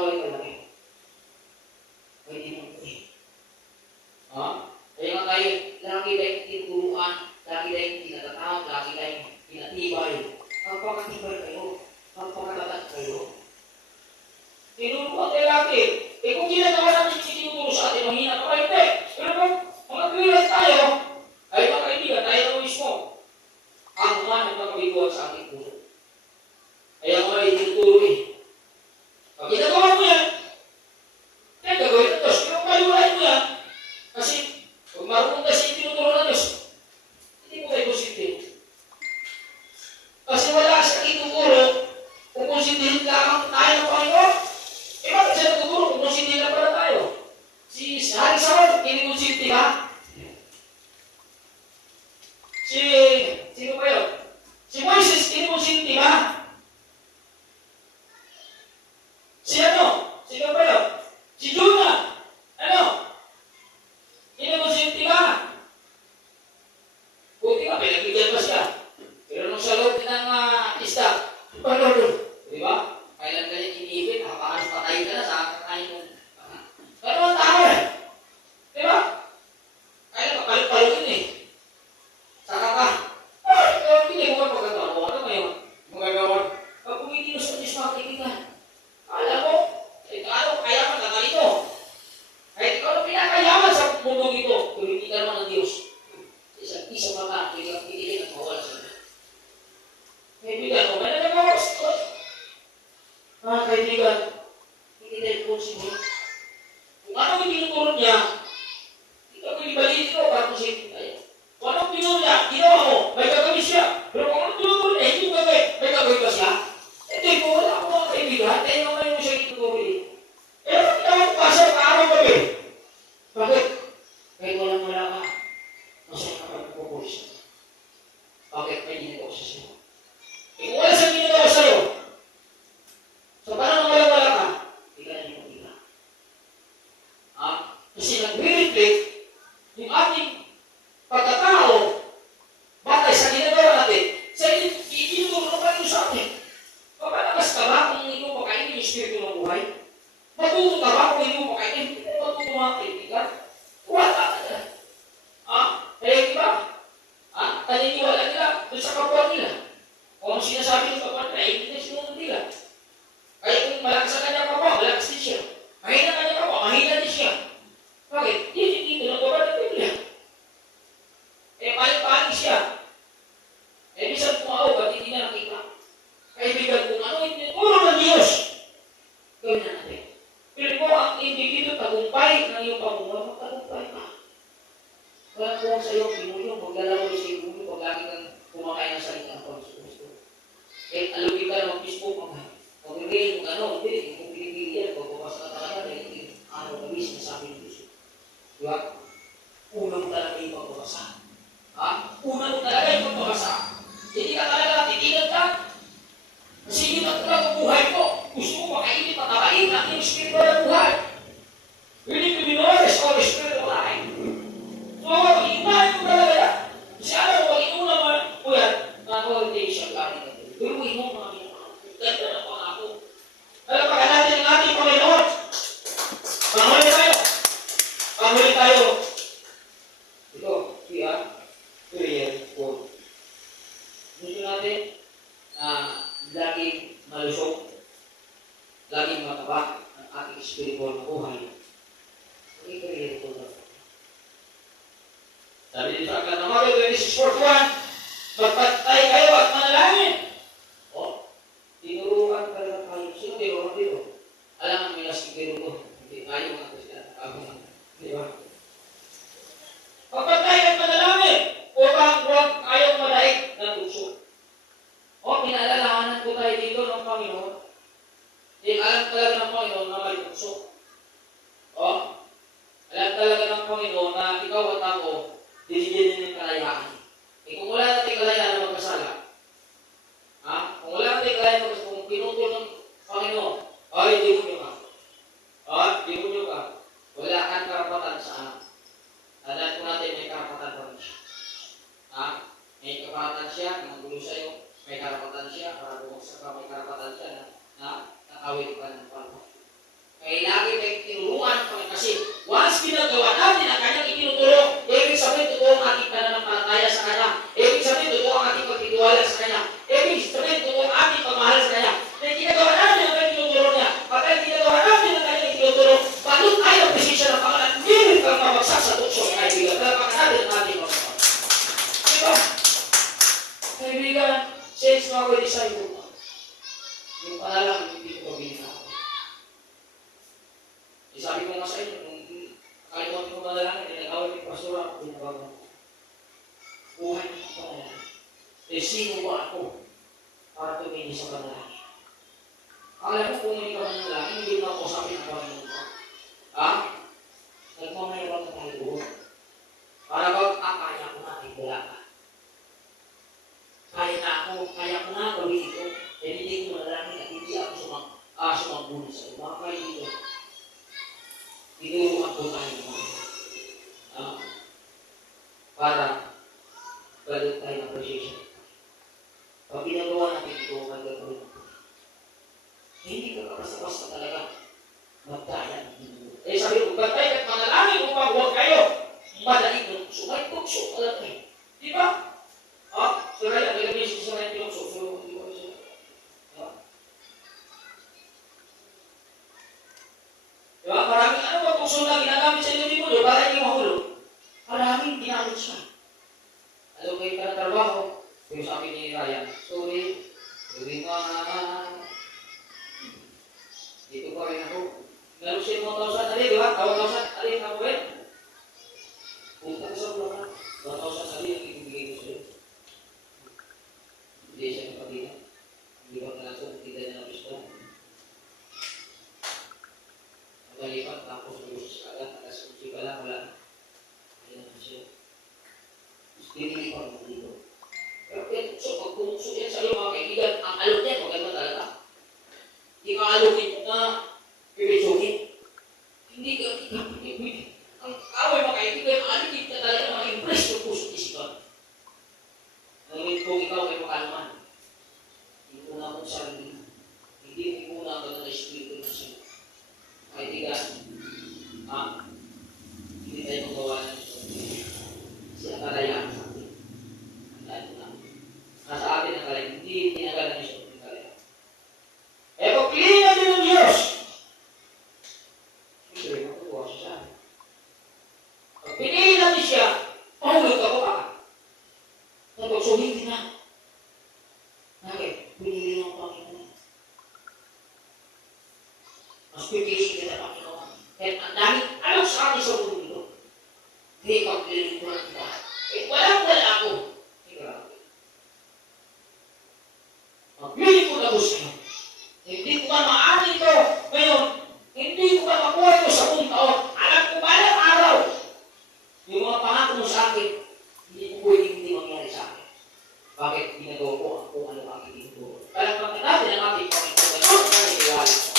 nakawal ka lang eh. Pwede mo eh. Ha? Kaya nga tayo, lagi tayong tinuturuan, lagi tayong tinatatawag, lagi tayong tinatibay. Magpakatibay kayo, magpakatatag kayo. Tinuturuan tayo lagi. Eh kung ginagawa natin yung tinuturo sa atin, mahina pa hindi. Pero kung mga kaibigan tayo, ay mga kaibigan, tayo na mismo. Ang humanap ng kabiguan sa ating puso. Kaya nga ay tinuturo eh. Pag ginagawa mo yan, kaya gagawin ng Diyos. Pero kung maliwalain mo yan, kasi kung marunong kasi yung tinuturo ng Diyos, hindi mo kayo positive. Kasi wala sa ituturo, kung konsintihin lamang tayo ng Panginoon, eh bakit siya nagtuturo kung konsintihin lang pala tayo? Si Hari Saul, hindi konsinti ha? Sino ba yun? Si Moises, hindi konsinti ha? Sino ba yun? Si Jonah, hindi konsinti ba? Buti ka, pinagbigyan pa siya. Pero nung sa loob ng isda, paano doon? Di ba? Kailan ka niya inibig, nakakahalos patay ka na sa kakain mo. Pero ang tama eh. Di ba? Kailan ka palit-palitin eh. Saka ka, hindi mo ka magagawa. Ano ngayon? Magagawa. Pag kumitinos sa Diyos makikita, alam mo, ano kaya ka natalito? Kahit ikaw na pinakayaman sa mundo ito, kung hindi ka naman ng Diyos. Isang mata, hindi ka mawala sa Diyos. Kaibigan, may nagagawa sa Diyos. Mga kaibigan, hindi tayo possible. Kung ano yung tinuturo niya, hindi ka pinibalitin ko para posible tayo. Kung anong tinuturo niya, ginawa mo, may gagawin siya. Pero kung anong tinuturo niya, hindi mo gagawin, may gagawin ba siya? Ito yung kung wala ako mga kaibigan, tayo naman yung siya tinuturo eh. Eh, bakit naman ko pa siya kaaraw gabi? Bakit? Kahit walang-wala ka, masaya ka pa nagpupulis. Bakit? May ginagawa siya sa'yo. Eh, kung wala siyang ginagawa sa'yo, so parang walang-wala ka, hindi ka na niyo magiging. Kasi nag-reflect yung ating pagkatao batay sa ginagawa natin sa itinuturo ng Panginoon sa atin. Papalakas ka ba kung hindi mo pakainin yung Espiritu ng buhay? Matuto ka ba kung hindi mo pakainin? Hindi mo matuto mga kaibigan. Wala ka na. Kaya diba? Naniniwala nila doon sa kapwa nila. Kung ang sinasabi ng kapwa nila, hindi na sinunod nila. Kaya kung malakas ang kanyang kapwa, malakas din siya. Mahina ang kanyang kapwa, mahina din siya. Bakit? Hindi tinuturo ng Biblia. Eh, paling-paling siya. Eh, bisan pumaw, ba't hindi na nakita? Kaibigan, kung ano yung tinuturo ng Diyos, gawin na natin. Pero kung ang individu tagumpay ng iyong pamumuhay, magtagumpay ka. Walang kuwang sa iyong pinulong, maglalaway sa iyong pinulong, pag lagi kang kumakain ng salita ng Panginoon. Eh, alugin ka ng Facebook, mag-remain, hindi mo pinipili yan, pagpapasa ka talaga, dahil kami sinasabi ng Diyos. Diba? Una mo talaga yung pagbabasa. Una mo talaga yung pagbabasa. Hindi ka talaga titigan ka. Kasi yun ang talaga buhay ko. Gusto mo makainit, matakain ang iyong Espiritu ng buhay. You need to be nourished or Espiritu ng buhay. So, iunahin mo talaga yan. Kasi alam mo, pag iuna mo yan, hindi siya galing natin. Turuin mo mga ginagawa. Ganda na po ako. Palapakan natin ang ating Panginoon. Panghuli tayo. Panghuli tayo. Ito, siya. Period. Gusto natin na laging malusog, laging mataba ang ating spiritual na buhay. Hindi period po na. Sabi dito sa aklat ng Matthew 26:41, magpatay kayo at manalangin. Tinuruan ka lang kayo. Sino tinuruan dito? Alam ang may lasing tinuruan. Hindi tayo mga Kristiyan. Ako nga. Di ba? Magpatay at manalangin upang huwag kayong madaig ng tukso. Pinaalalahanan ko tayo dito ng Panginoon. Alam talaga ng Panginoon na may tukso. Alam talaga ng Panginoon na ikaw at ako, dinigyan niyo ng kalayaan. Kung wala natin kalayaan na magkasala, kung wala natin kalayaan na magkasala, kung pinutol ng Panginoon, demonyo ka. Demonyo ka. Wala kang karapatan sa anak. Tandaan ko natin, may karapatan pa rin siya. May karapatan siya na magulo sa'yo. May karapatan siya para bumagsak ka. May karapatan siya na nakawin ka ng pala. panalangin, hindi ko pabilis ako. Sabi ko nga sa inyo, kung kalimutin ko manalangin, nag-awal ng pastora ako, binabago ako. Buhay ko ang panalangin. Sino ba ako para tumingin sa panalangin? Alam mo, kung hindi ka manalangin, hindi mo ako sabi ng Panginoon mo. Ha? Nagmamayroon ka tayo doon. Para bang kaya ko na ay wala ka. Kaya ko na gawin ito. Eh, hindi ko manalangin at hindi ako sumagbunod sa iyo. Mga kaibigan, tinuruan po tayo naman. Para balik tayo ng appreciation. Pag ginagawa natin ito, magagawin natin. Hindi ka basta-basta talaga magdaya. Eh sabi ko, bantay at manalangin upang huwag kayo madaling ng tukso. May tukso talaga eh. Di ba? So kaya nagagawin siya sa mga tukso. So, di ba siya? Diba? Maraming ano ba tukso na ginagamit sa inyo di mo para hindi mahulog? Maraming ginamit siya. Ano kayo ka na trabaho? Yung sabi ni Ryan, sorry, gawin mo dito pa rin ako. Lalo siya 1,000 ali, di ba? 1,000 ali na po eh. Punta ka sa buwan, 1,000 ali ang ibigay ko sa'yo. Hindi siya kapatid. Hindi ba kalasong kita niya na gusto? Magalipat, tapos mag-usas ka lang, alas 11 ka lang, wala. Ayan na siya. Dinilipan mo dito. Pero pag pumusok yan sa'yo mga kaibigan, ang alok yan, huwag naman talaga. Hindi ka alokin na pipisukin. Hindi ka, ang away mga kaibigan, alikit ka talaga mag-impress yung puso isipan. Ngayon kung ikaw ay makalaman, hindi mo na akong sarili. Hindi mo na ako na espiritu na siya. Kaibigan, hindi tayo magawa ng ito. Siya kalayaan sa atin. Nasa atin ang kalayaan. Hindi tinagalan niya siya ng kalayaan. Eh, kung piliin natin ng Diyos, siyempre, matutuwa siya sa atin. Pag piliin natin siya, mahulog ako ka. Tapos, so hindi na. Bakit? Pinili ng Panginoon. Mas pipiliin kita ng Panginoon. Kahit ang daming alok sa atin sa mundo nito. Hindi ka piliin ko ng kita. Eh, walang-wala ako. Magpili ko na gusto. Hindi ko ba maani ito ngayon? Hindi ko ba makuha ito sa buong taon? Alam ko ba ng araw? Yung mga pangako mo sa akin, hindi ko pwedeng hindi mangyari sa akin. Bakit ginagawa ko kung ano ang aking ginagawa? Palagpagan natin ang ating Panginoon. Ganun ang naniniwala ko.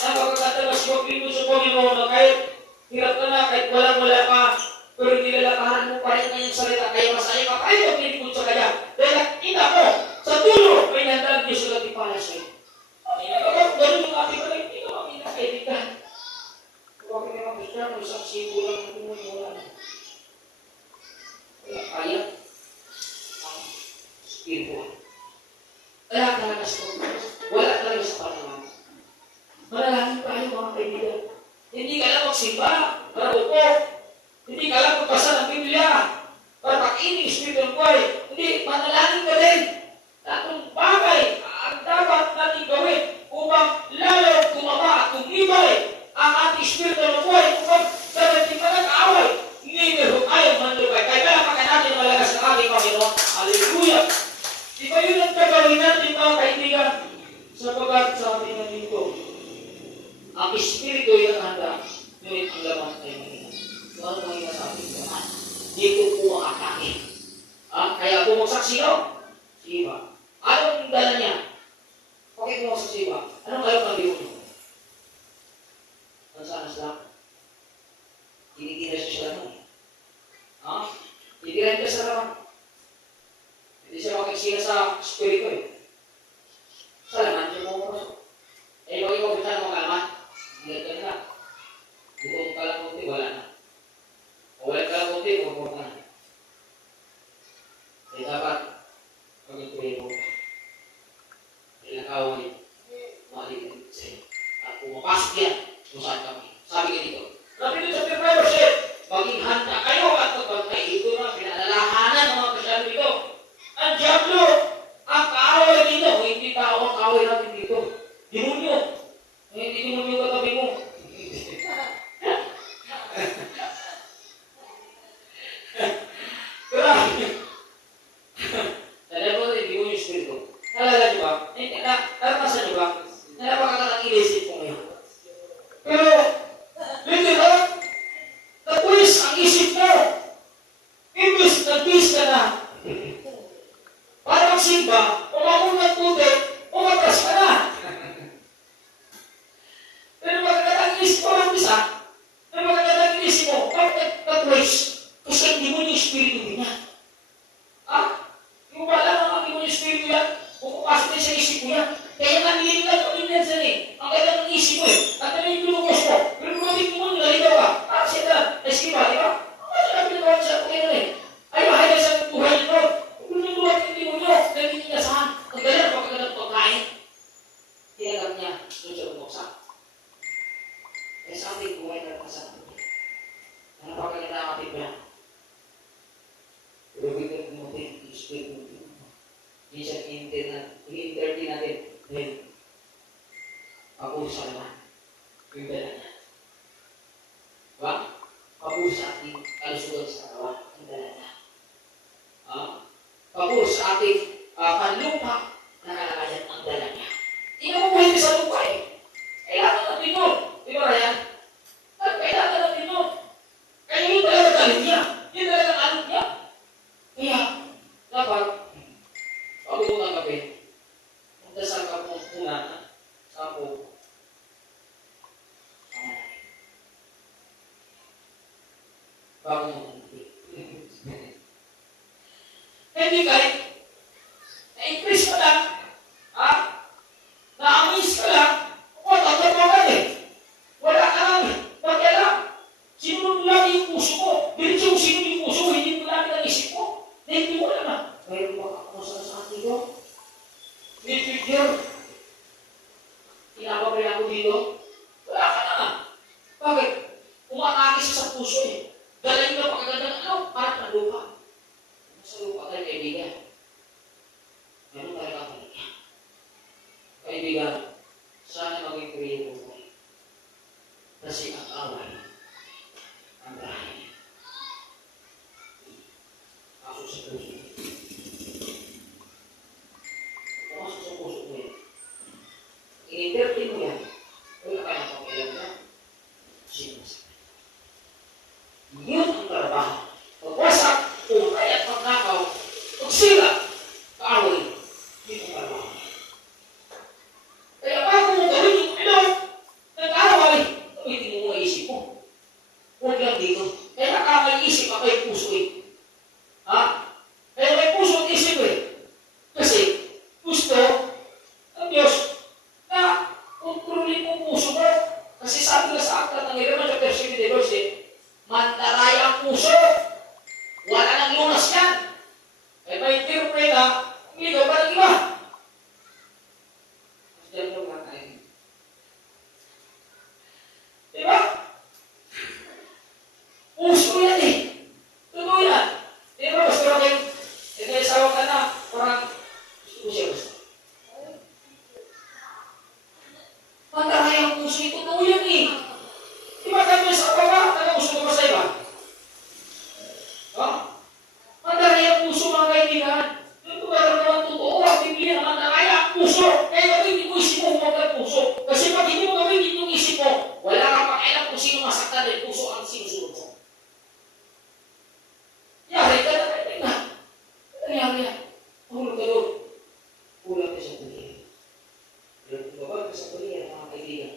Napagkakatalas ko, pinto sa Panginoon na kahit hirap ka na, kahit walang-wala ka, pero nilalakaran mo pa rin kanyang salita, kaya masaya ka, kahit ang pinikod sa kanya. Dahil nakita mo, sa dulo, may nandalang Diyos na tipala sa'yo. Ganun yung ating pala, hindi ka makita kaibigan. Kung bakit naman gusto na, kung isang sibo lang ang wala na. Kaya ang spiritual. Wala talaga sa pagkakas. Wala talaga sa panahon. Manalangin tayo mga kaibigan. Hindi ka lang magsimba, para upo. Hindi ka lang magbasa ng Biblia, para makinig Espiritu ng buhay. Hindi, manalangin ka din. Tatong bagay ang dapat natin gawin upang lalo tumaba at tumibay ang ating Espiritu ng buhay upang sa dating nag-aaway, hindi meron ayaw manlubay. Kaya kailangan natin malagas ng ating Panginoon. Hallelujah! Di ba yun ang gagawin natin mga kaibigan? Sapagkat sa ating nandito, ang Espiritu yung handa, ngunit ang laman ay mahina. Ano mahina sa ating laman? Dito po ang atake. Kaya bumagsak sino? Sige ba? Anong dala niya? Bakit bumagsak siya ba? Anong kayo ng liwan niyo? Ano sana sila? Tinitira siya sa laman. Tinitira siya sa laman. Hindi siya makikisira sa Espiritu eh. Sa laman siya pumapasok. Eh, kung ikaw kita ng mga laman, hindi ka na. Bukong ka lang kunti, wala na. O wala ka lang kunti, bukong ka na. Eh, dapat pag-ituloy mo. Kailangan niya, maliit sa'yo. At pumapasok yan kung saan kami. Sabi ka dito, sabi dito sa February, maging handa kayo at magbantay. Ito na, pinalalahanan ng mga kasyado dito. Ang Diablo, ang kaaway dito, hindi tao ang kaaway natin dito. Naranasan niyo ba? Na napakatalang inisip ko ngayon. Pero, literal, na-twist ang isip mo. Imbis na-twist ka na. Para magsimba, umamong ng tubig, umatras ka na. Pero magkakatang inisip mo ang isa, pero magkakatang inisip mo, bakit na-twist? Kasi hindi mo yung espiritu niya. Yung pala ang hindi mo yung espiritu yan, pupapasok din sa isip mo yan. Kaya nanilimutan ko din yan saan eh. Ang ganda ng isip mo eh. At ano yung pinukos mo? Pero kumabit mo nung naligaw ka. Siya na, eskipa, di ba? Ang ganda ng pinagawa sa akin yun eh. Ay, mahalay sa buhay nyo. Kung yung buhay hindi mo nyo, nagiging niya saan? Ang ganda ng pagkaganda ng pagkain. Tinagap niya, doon siya bumuksak. Kaya sa ating buhay na napasan. Na napakaganda ang ating plan. Pero bigyan mo natin, i-split mo. Hindi siya i-entertain natin. Then, papusa naman. Yung dala niya. Diba? Papusa ating kalusugan sa katawan. Yung dala niya. Papusa ating panlupa na kalagayan ang dala niya. Hindi na mabuhay sa lupa eh. Kailangan natin yun. Di ba Ryan? At kailangan natin yun. Kaya yun talaga galing niya. Yun talaga ang alok niya. Kaya, dapat, bago mo ng gabi, magdasal ka po muna sa po. Bago mo ng gabi. Hindi kahit, na-increase ka lang, na-amaze ka lang, tatagap mo ka eh. Wala ka lang eh. Bakit lang? Sino lang yung puso mo? Diretso kung sino yung puso mo, hindi mo lang ang isip mo. Na hindi mo alam na. Mayroon ba ako sa atin ko? May figure. Pinapabay ako dito? Wala ka na. Bakit? Umakakis sa puso eh. Dalayin ka pagkaganda ng parang na lupa. Sa lupa tayo kaibigan. Meron tayo ang kaibigan. Kaibigan, sana maging kriyo mo. Kasi ang away, ang dahil. Ako sa puso. Pumasok sa puso mo yan. In-entertain mo yan. Wala ka na pakialam na. Sino sa yun ang trabaho. Pagwasak, umay at pagkakaw, pagsira, kaaway, yun ang trabaho. Kaya bago mo gawin yung nag-aaway, Gamitin mo mga isip mo. Huwag lang dito. kaya ka may isip ako yung puso eh. Kaya may puso at isip eh. Kasi gusto ng Diyos na kontrolin mo ang puso mo. Kasi sabi na sa aklat ng Hebrew chapter 7 verse 8, mantaray ang puso. Wala nang lunas yan. Kaya may interpret na, hindi ka pa ng iba. Mas dyan lang lang tayo. Diba? Puso yan eh. Totoo yan. Diba, basta lang kayo, isawa ka na, parang gusto siya gusto. Mantaray ang puso, totoo yan eh. Diba kami sa baba, gusto ko ba sa iba? Mantaray ang puso mga kaibigan. Ito ba naman totoo? Ang Biblia, mantaray ang puso. Kaya gawin mo isip mo huwag ang puso. Kasi pag hindi mo gawin yung isip mo, wala kang pakialam kung sino masaktan ng puso ang sinusunod mo. Yari ka na kaibigan. Nangyari yan. Mahulog ka doon. Kulang ka sa pagkira. Lumabag ka sa pagkira, mga kaibigan.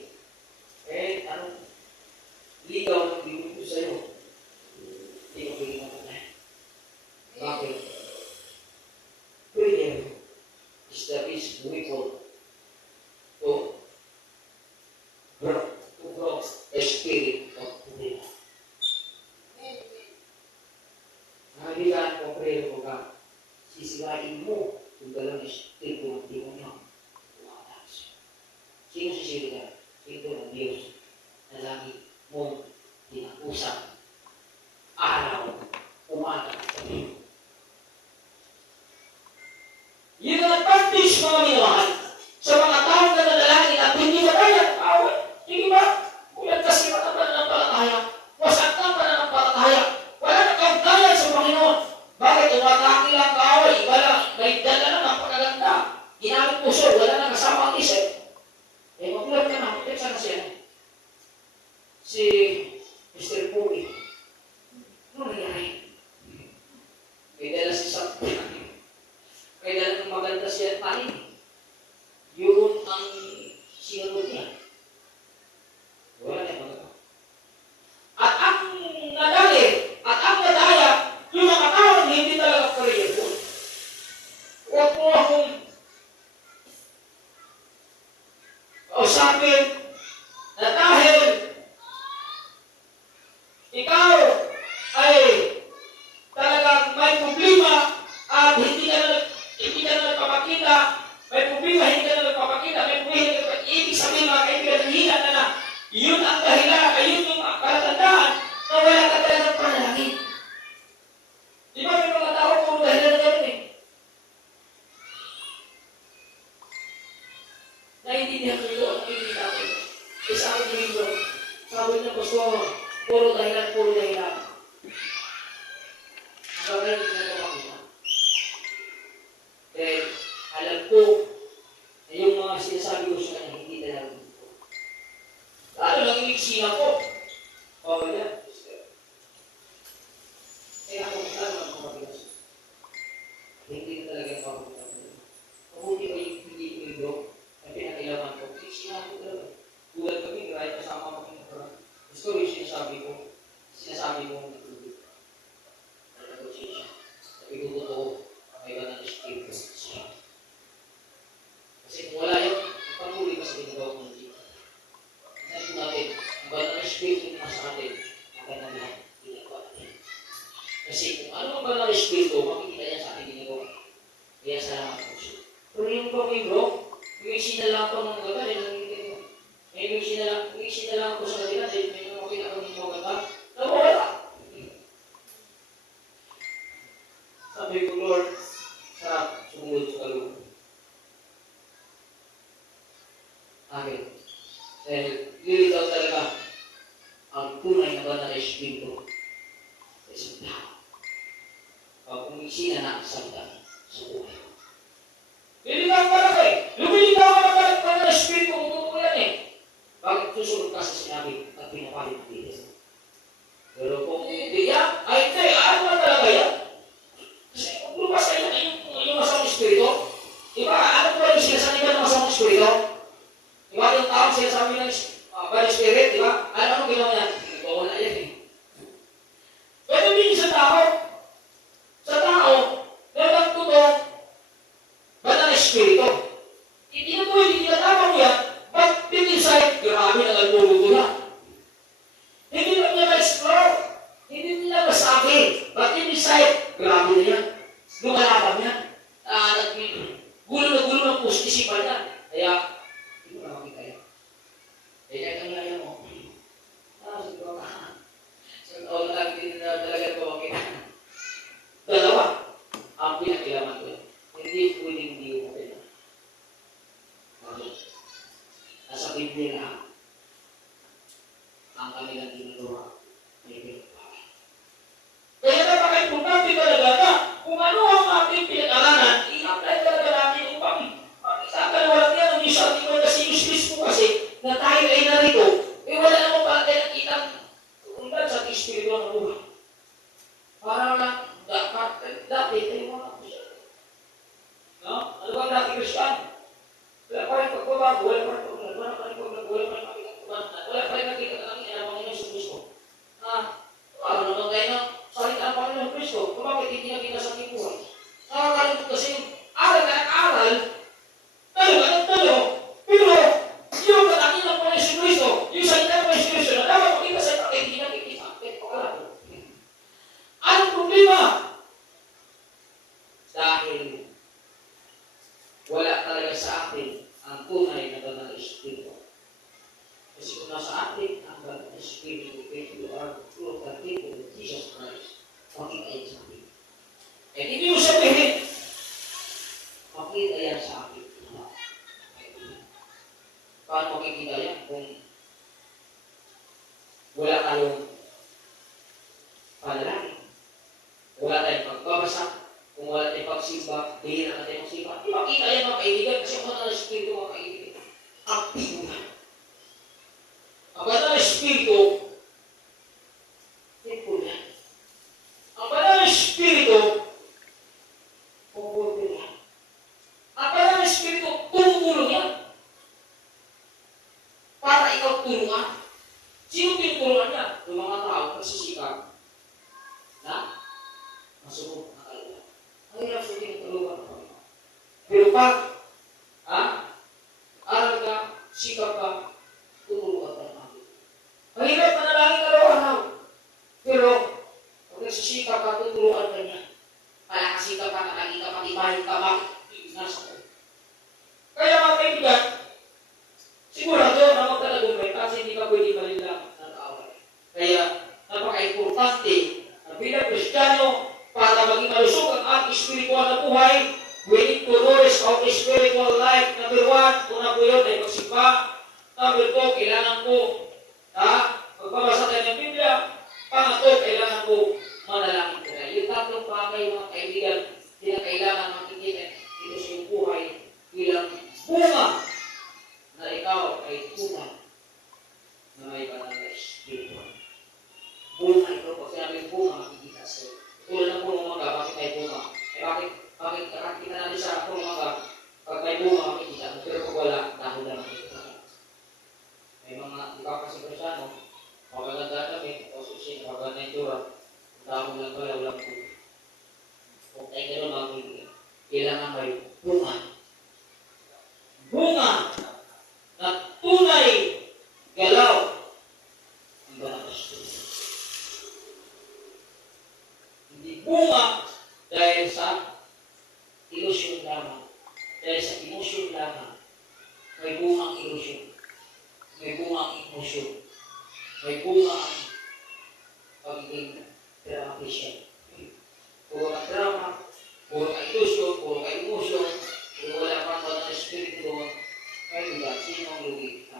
Ligaw ng bibig ko sa'yo. Hindi ko pwede matay. Bakit? Prayer is the vehicle to grow a spirit of prayer. Kaibigan ko, prayer ko ka. Sisigain mo kung dalang espiritu ng demonyo. Sino sisiligan? Ito ng Diyos na lagi mong pinakusap araw, umaga, gabi. Yun ang advantage mga minamahal sa mga taong nananalangin at hindi na kaya away. Hindi ba? Kulang kasi ang pananampalataya. Wasak ang pananampalataya. Wala na kaugnayan sa Panginoon. Bakit umatake lang kaaway? Wala, may dala na ng pagkaganda. Ginamit puso, ang sinunod niya. Wala na mga. At ang nadali, at ang nadaya, yung mga taong hindi talaga prayerful. Huwag mo akong kausapin na dahil ikaw ay talagang may problema at hindi ka na nagpapakita, may problema, hindi ka na nagpapakita, may problema, hindi ka na ibig sabihin mga kaibigan, hila na yun ang dahilan, ayun yung palatandaan na wala ka talagang panalangin. Di ba may mga tao kung dahilan na gano'n eh? Naiintindihan ko ito, ang naiintindihan ko. Isa ako ng libro, sabi niya, Pastor, puro dahilan, puro dahilan. Ang gagawin ko na makita. Dahil alam ko na yung mga sinasabi ko sa kanya, hindi talaga dito. Lalo lang yung iksina ko. O, yan. Kaya ako saan ang kumabilas. Hindi na talaga yung papunta ko. Mabuti ko yung hindi ko libro na pinakailangan ko. Iksina ko talaga. Tulad kami, kahit kasama ko pinagkaroon. Gusto ko yung sinasabi mo natulog. Nalagod siya. Sabi ko totoo, may banal na Espiritu siya. Kasi kung wala yun, patuloy ka sa ginagawa ko ng Diyos. Sabi natin, ang banal na Espiritu na nasa atin, ang na lahat ginagawa natin. Kasi kung ano ang banal na Espiritu, makikita niya sa ating ginagawa. Kaya salamat po siya. Pero yung pa may bro, yung isinala ko ng ganda, yung isinala ko sa kanila, dahil may makita ko ng maganda, nawala. Sabi ko, Lord, sarap sumunod sa kalooban. Amen. Dahil lilitaw talaga ang tunay na banal na Espiritu sa isang tao. Kung isina na sa buhay. Lilitaw talaga eh. Lumilitaw ka na banal na Espiritu kung totoo yan eh. Bakit susunod ka sa sinabi at pinapalit ng Diyos? Pero kung hindi yan, ay hindi, ano na talaga yan? Kasi kung lumas kayo yung masamang Espiritu, diba, ano po yung sinasabi ka ng masamang Espiritu? Diba, yung tao sinasabi ng bad spirit, diba? Ano ginawa niya? Wala yan eh. Pwede din sa tao, na nagtutong banal na Espiritu. Hindi na po, hindi tinatama mo yan, but deep inside, grabe na nagtuluto na. Hindi lang niya ma-explore, hindi nila masabi, but deep inside, grabe na yan. Lumalaban yan. Gulo na gulo ng puso, isipan yan. Kaya, hindi mo na makita yan. Kaya kanila yan mo. Siguro ka. Sa taon lang, hindi na talaga ito makita. Dalawa, ang pinakilaman ko yan. Hindi pwedeng hindi mo kaya. Nasa Biblia na ang kanilang ginagawa. Kaya napaka-importante talaga na kung ano ang ating pinag-aralan, i-apply talaga natin upang sa kanawalan yan ang Diyos ating mga sinus mo kasi na tayo ay narito, wala naman pala tayo nakitang undan sa Espiritu ng buhay. Para lang, dati tayo mga Kristiyan. No? Ano bang dati Kristiyan? Wala pa rin pagbabago, wala pa rin pagbabago, wala pa rin nakita ng Panginoon sa Kristo. Ano naman tayo na salita ng Panginoon Kristo? Kung bakit hindi nakita sa ating buhay? Nakakalimut kasi yung aral na aral, talo, pero yung katangin ng Panginoon Kristo, yung salita ng Panginoon Kristo na dapat makita sa ating hindi nakikita. Anong problema? Dahil wala talaga sa atin ang tunay na banal na Espiritu. Kasi kung nasa atin ang banal na Espiritu, if you are true the people of Jesus Christ, makita yan sa atin. And hindi mo sabihin, makita yan sa atin. Paano makikita yan kung wala tayong panalangin, wala tayong pagbabasa, kung wala tayong pagsimba, bihira na tayong magsimba. Di makita yan mga kaibigan kasi ang banal na Espiritu mga kaibigan. Aktibo na. Ang banal na Espiritu, simple yan. Ang banal na Espiritu, pumupulo yan. Ang banal na Espiritu, tumutulong yan. sikap ka, tuturuan ka namin. Mahirap manalangin araw-araw. Pero, kung nagsisikap ka, tuturuan ka niya. Palakasikap ka, kalagi ka, patibahin ka, bakit? Nasa ko. Kaya mga kaibigan, sigurado na magtatagumpay kasi hindi ka pwede malilang ng kaaway. Kaya, napaka-importante na bilang Kristiyano para maging malusog ang ating spiritual na buhay, we need to nourish our spiritual life. Number 1, una po yun ay magsimba. Number 2, kailangan ko magbabasa tayo ng Biblia. Pangatlo, kailangan ko manalangin ko tayo. Yung tatlong bagay mga kaibigan, hindi na kailangan makikita dito sa iyong buhay bilang bunga na ikaw ay tunay na may banal na spiritual. Bunga ito, pag sinabi bunga, makikita sa'yo. Tulad ng punong mangga, bakit may bunga? Bakit nakakita natin sa punong mangga, pag may bunga, makikita mo. Pero pag wala, dahil lang makikita. May mga ikaw kasi Kristyano, magaganda kami, o susin, magaganda yung tura, dahil lang pala, walang bunga. Kung tayo gano'n makikita, kailangan may bunga. Bunga na tunay galaw ang banal na spirito. Hindi bunga dahil sa ilusyon lamang. Dahil sa emosyon lamang. May bunga ang ilusyon. May bunga ang emosyon. May bunga ang pagiging drama Christian. Puro ka drama, puro ka ilusyon, puro ka emosyon, puro wala pang banal na spirito doon. Kaya sino ang lugi?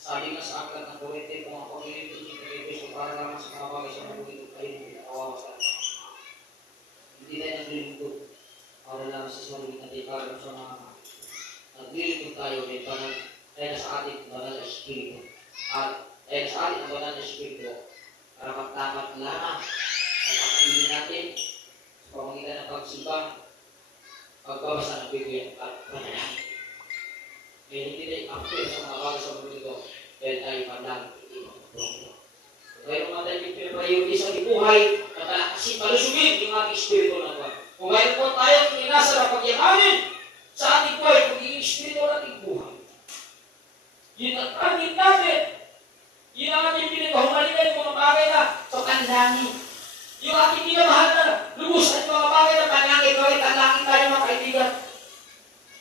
Sabi nga sa aklat ng Korinte, kung ang pag-ilim ng Kristo para naman sa mga bagay sa mabuti kayo ng pinakawawa sa atin. Hindi tayo naglilingkod para lang sa salulit na tayo sa mga naglilingkod tayo may banal dahil sa ating banal na espiritu. At dahil sa ating banal na espiritu, para magtapat lamang ang pakainin natin sa pamagitan ng pagsimba, pagbabasa ng Biblia at panalangin. Kaya hindi tayo active sa mga bagay sa mundo ito dahil tayo panalangin. Kaya mga tayo pinag-priority sa buhay na palakasin, palusugin yung ating espiritu na buhay. Kung mayroon po tayong inasa na pagyahanin sa ating buhay, kung yung espiritu na ating buhay. Yun ang target natin. Yun ang ating pinag-humalingan yung mga bagay na sa panalangin. Yung ating pinamahal na lubusan yung mga bagay na panalangin, kawit panalangin tayo mga kaibigan.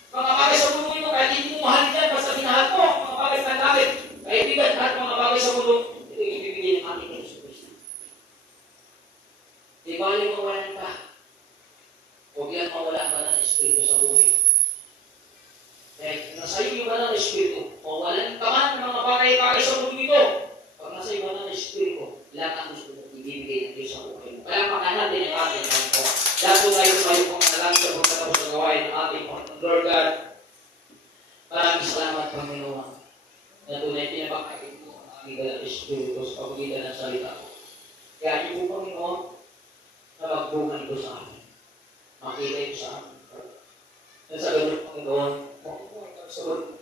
Mga bagay sa mundo ito, kahit hindi mo mahalin yan, basta minahal mo, mga bagay sa natin. Kaibigan, kahit mga bagay sa mundo, ito yung ibibigay ng ating Kristo Kristo. Di bali mawalan ka. Huwag yan mawala ang banal na espiritu sa buhay. Dahil nasa iyo yung banal na espiritu, mawalan ka man ng mga bagay sa mundo ito. Pag nasa iyo banal na espiritu, lahat ang gusto mo ibibigay ng Diyos sa buhay mo. Kaya makanatin ang ating mga lahat po tayo pong manalangin sa pagkatapos ng gawain ng ating Lord God. Maraming salamat, Panginoon, na tunay pinapakain mo ang aming banal na espiritu sa pamagitan ng salita ko. Kaya niyo po, Panginoon, na magbunga ito sa amin. Makita ito sa amin. At sa ganun, Panginoon,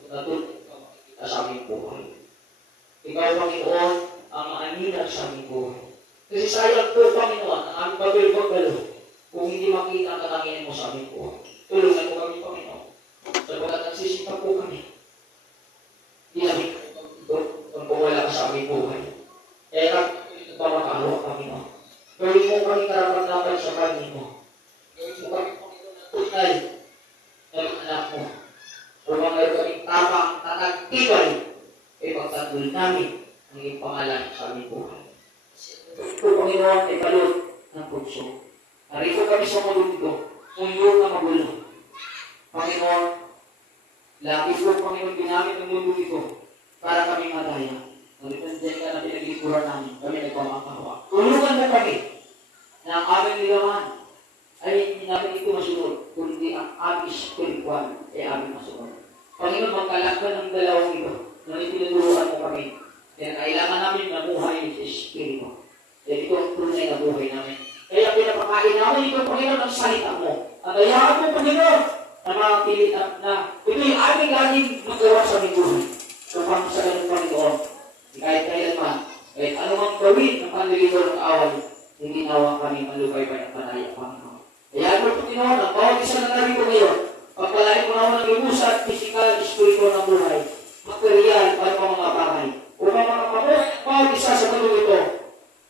natuloy ka makikita sa aming buhay. Ikaw, Panginoon, ang maanina sa aming buhay. Kasi sayang po, Panginoon, ang aming pagbalbagalo kung hindi makita ang katangian mo sa aming buhay. Tulungan mo kami, Panginoon. Sapagkat nagsisipag po kami. Hindi namin kung wala ka sa aming buhay. Kaya nagpapakalo, Panginoon. Gawin mo kami karapat-dapat sa pangin mo. Gawin mo kami, Panginoon, na tunay ng anak mo. Upang mayroon kaming tapang tatagtibay ay pagtanggol namin ang iyong pangalan sa aming buhay. Ito, Panginoon, ay balot ng pugso. Narito kami sa mundo, mundo na magulo. Panginoon, lagi po, Panginoon, ginamit ng mundo ito para kami madaya. Ngunit nandiyan ka na pinaglikuran namin, kami nagpamakawa. Tulungan mo kami na ang aming ligawan ay hindi namin ito masunod, kundi ang aming spiritual ay aming masunod. Panginoon, magkalakban ng dalawang ito, ngunit tinuturuan mo kami. Kaya kailangan namin mamuhay sa Espiritu. Dahil ito ang tunay na buhay namin. Kaya pinapakain namin ito, Panginoon, ang salita mo. At hayaan mo, Panginoon, na mga pilit na ito yung aming laging magawa sa aming buhay. Upang sa ganun, Panginoon, kahit kailanman, kahit anumang gawin ng panlilito ng awal, hindi nawa kami malupay pa ng panaya, Panginoon. Hayaan mo, Panginoon, ang bawat isa na narito ngayon, Pagpalain mo na ng lumusat, physical, spiritual ng buhay, material, para pa mga bagay. Upang mga bawat isa sa mundo ito,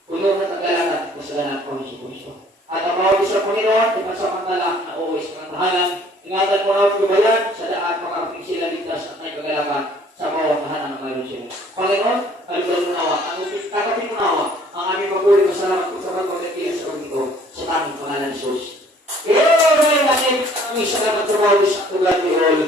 puno ng tagalangan at kasalanan ko si Kristo. At ang bawat isa Panginoon, di pansamantala na always kantahanan, ingatan mo na at gubayan sa daan makarating sila ligtas at may kagalakan sa bawat tahanan na mayroon sila. Panginoon, kalugan mo nawa, ang kakapin mo nawa, ang aming pagpuli masalamat kung sa pagpagkakila sa pagkito, sa aming pangalan ni Jesus. Kaya, ngayon natin, kami salamat sa bawat isa, tulad ni All.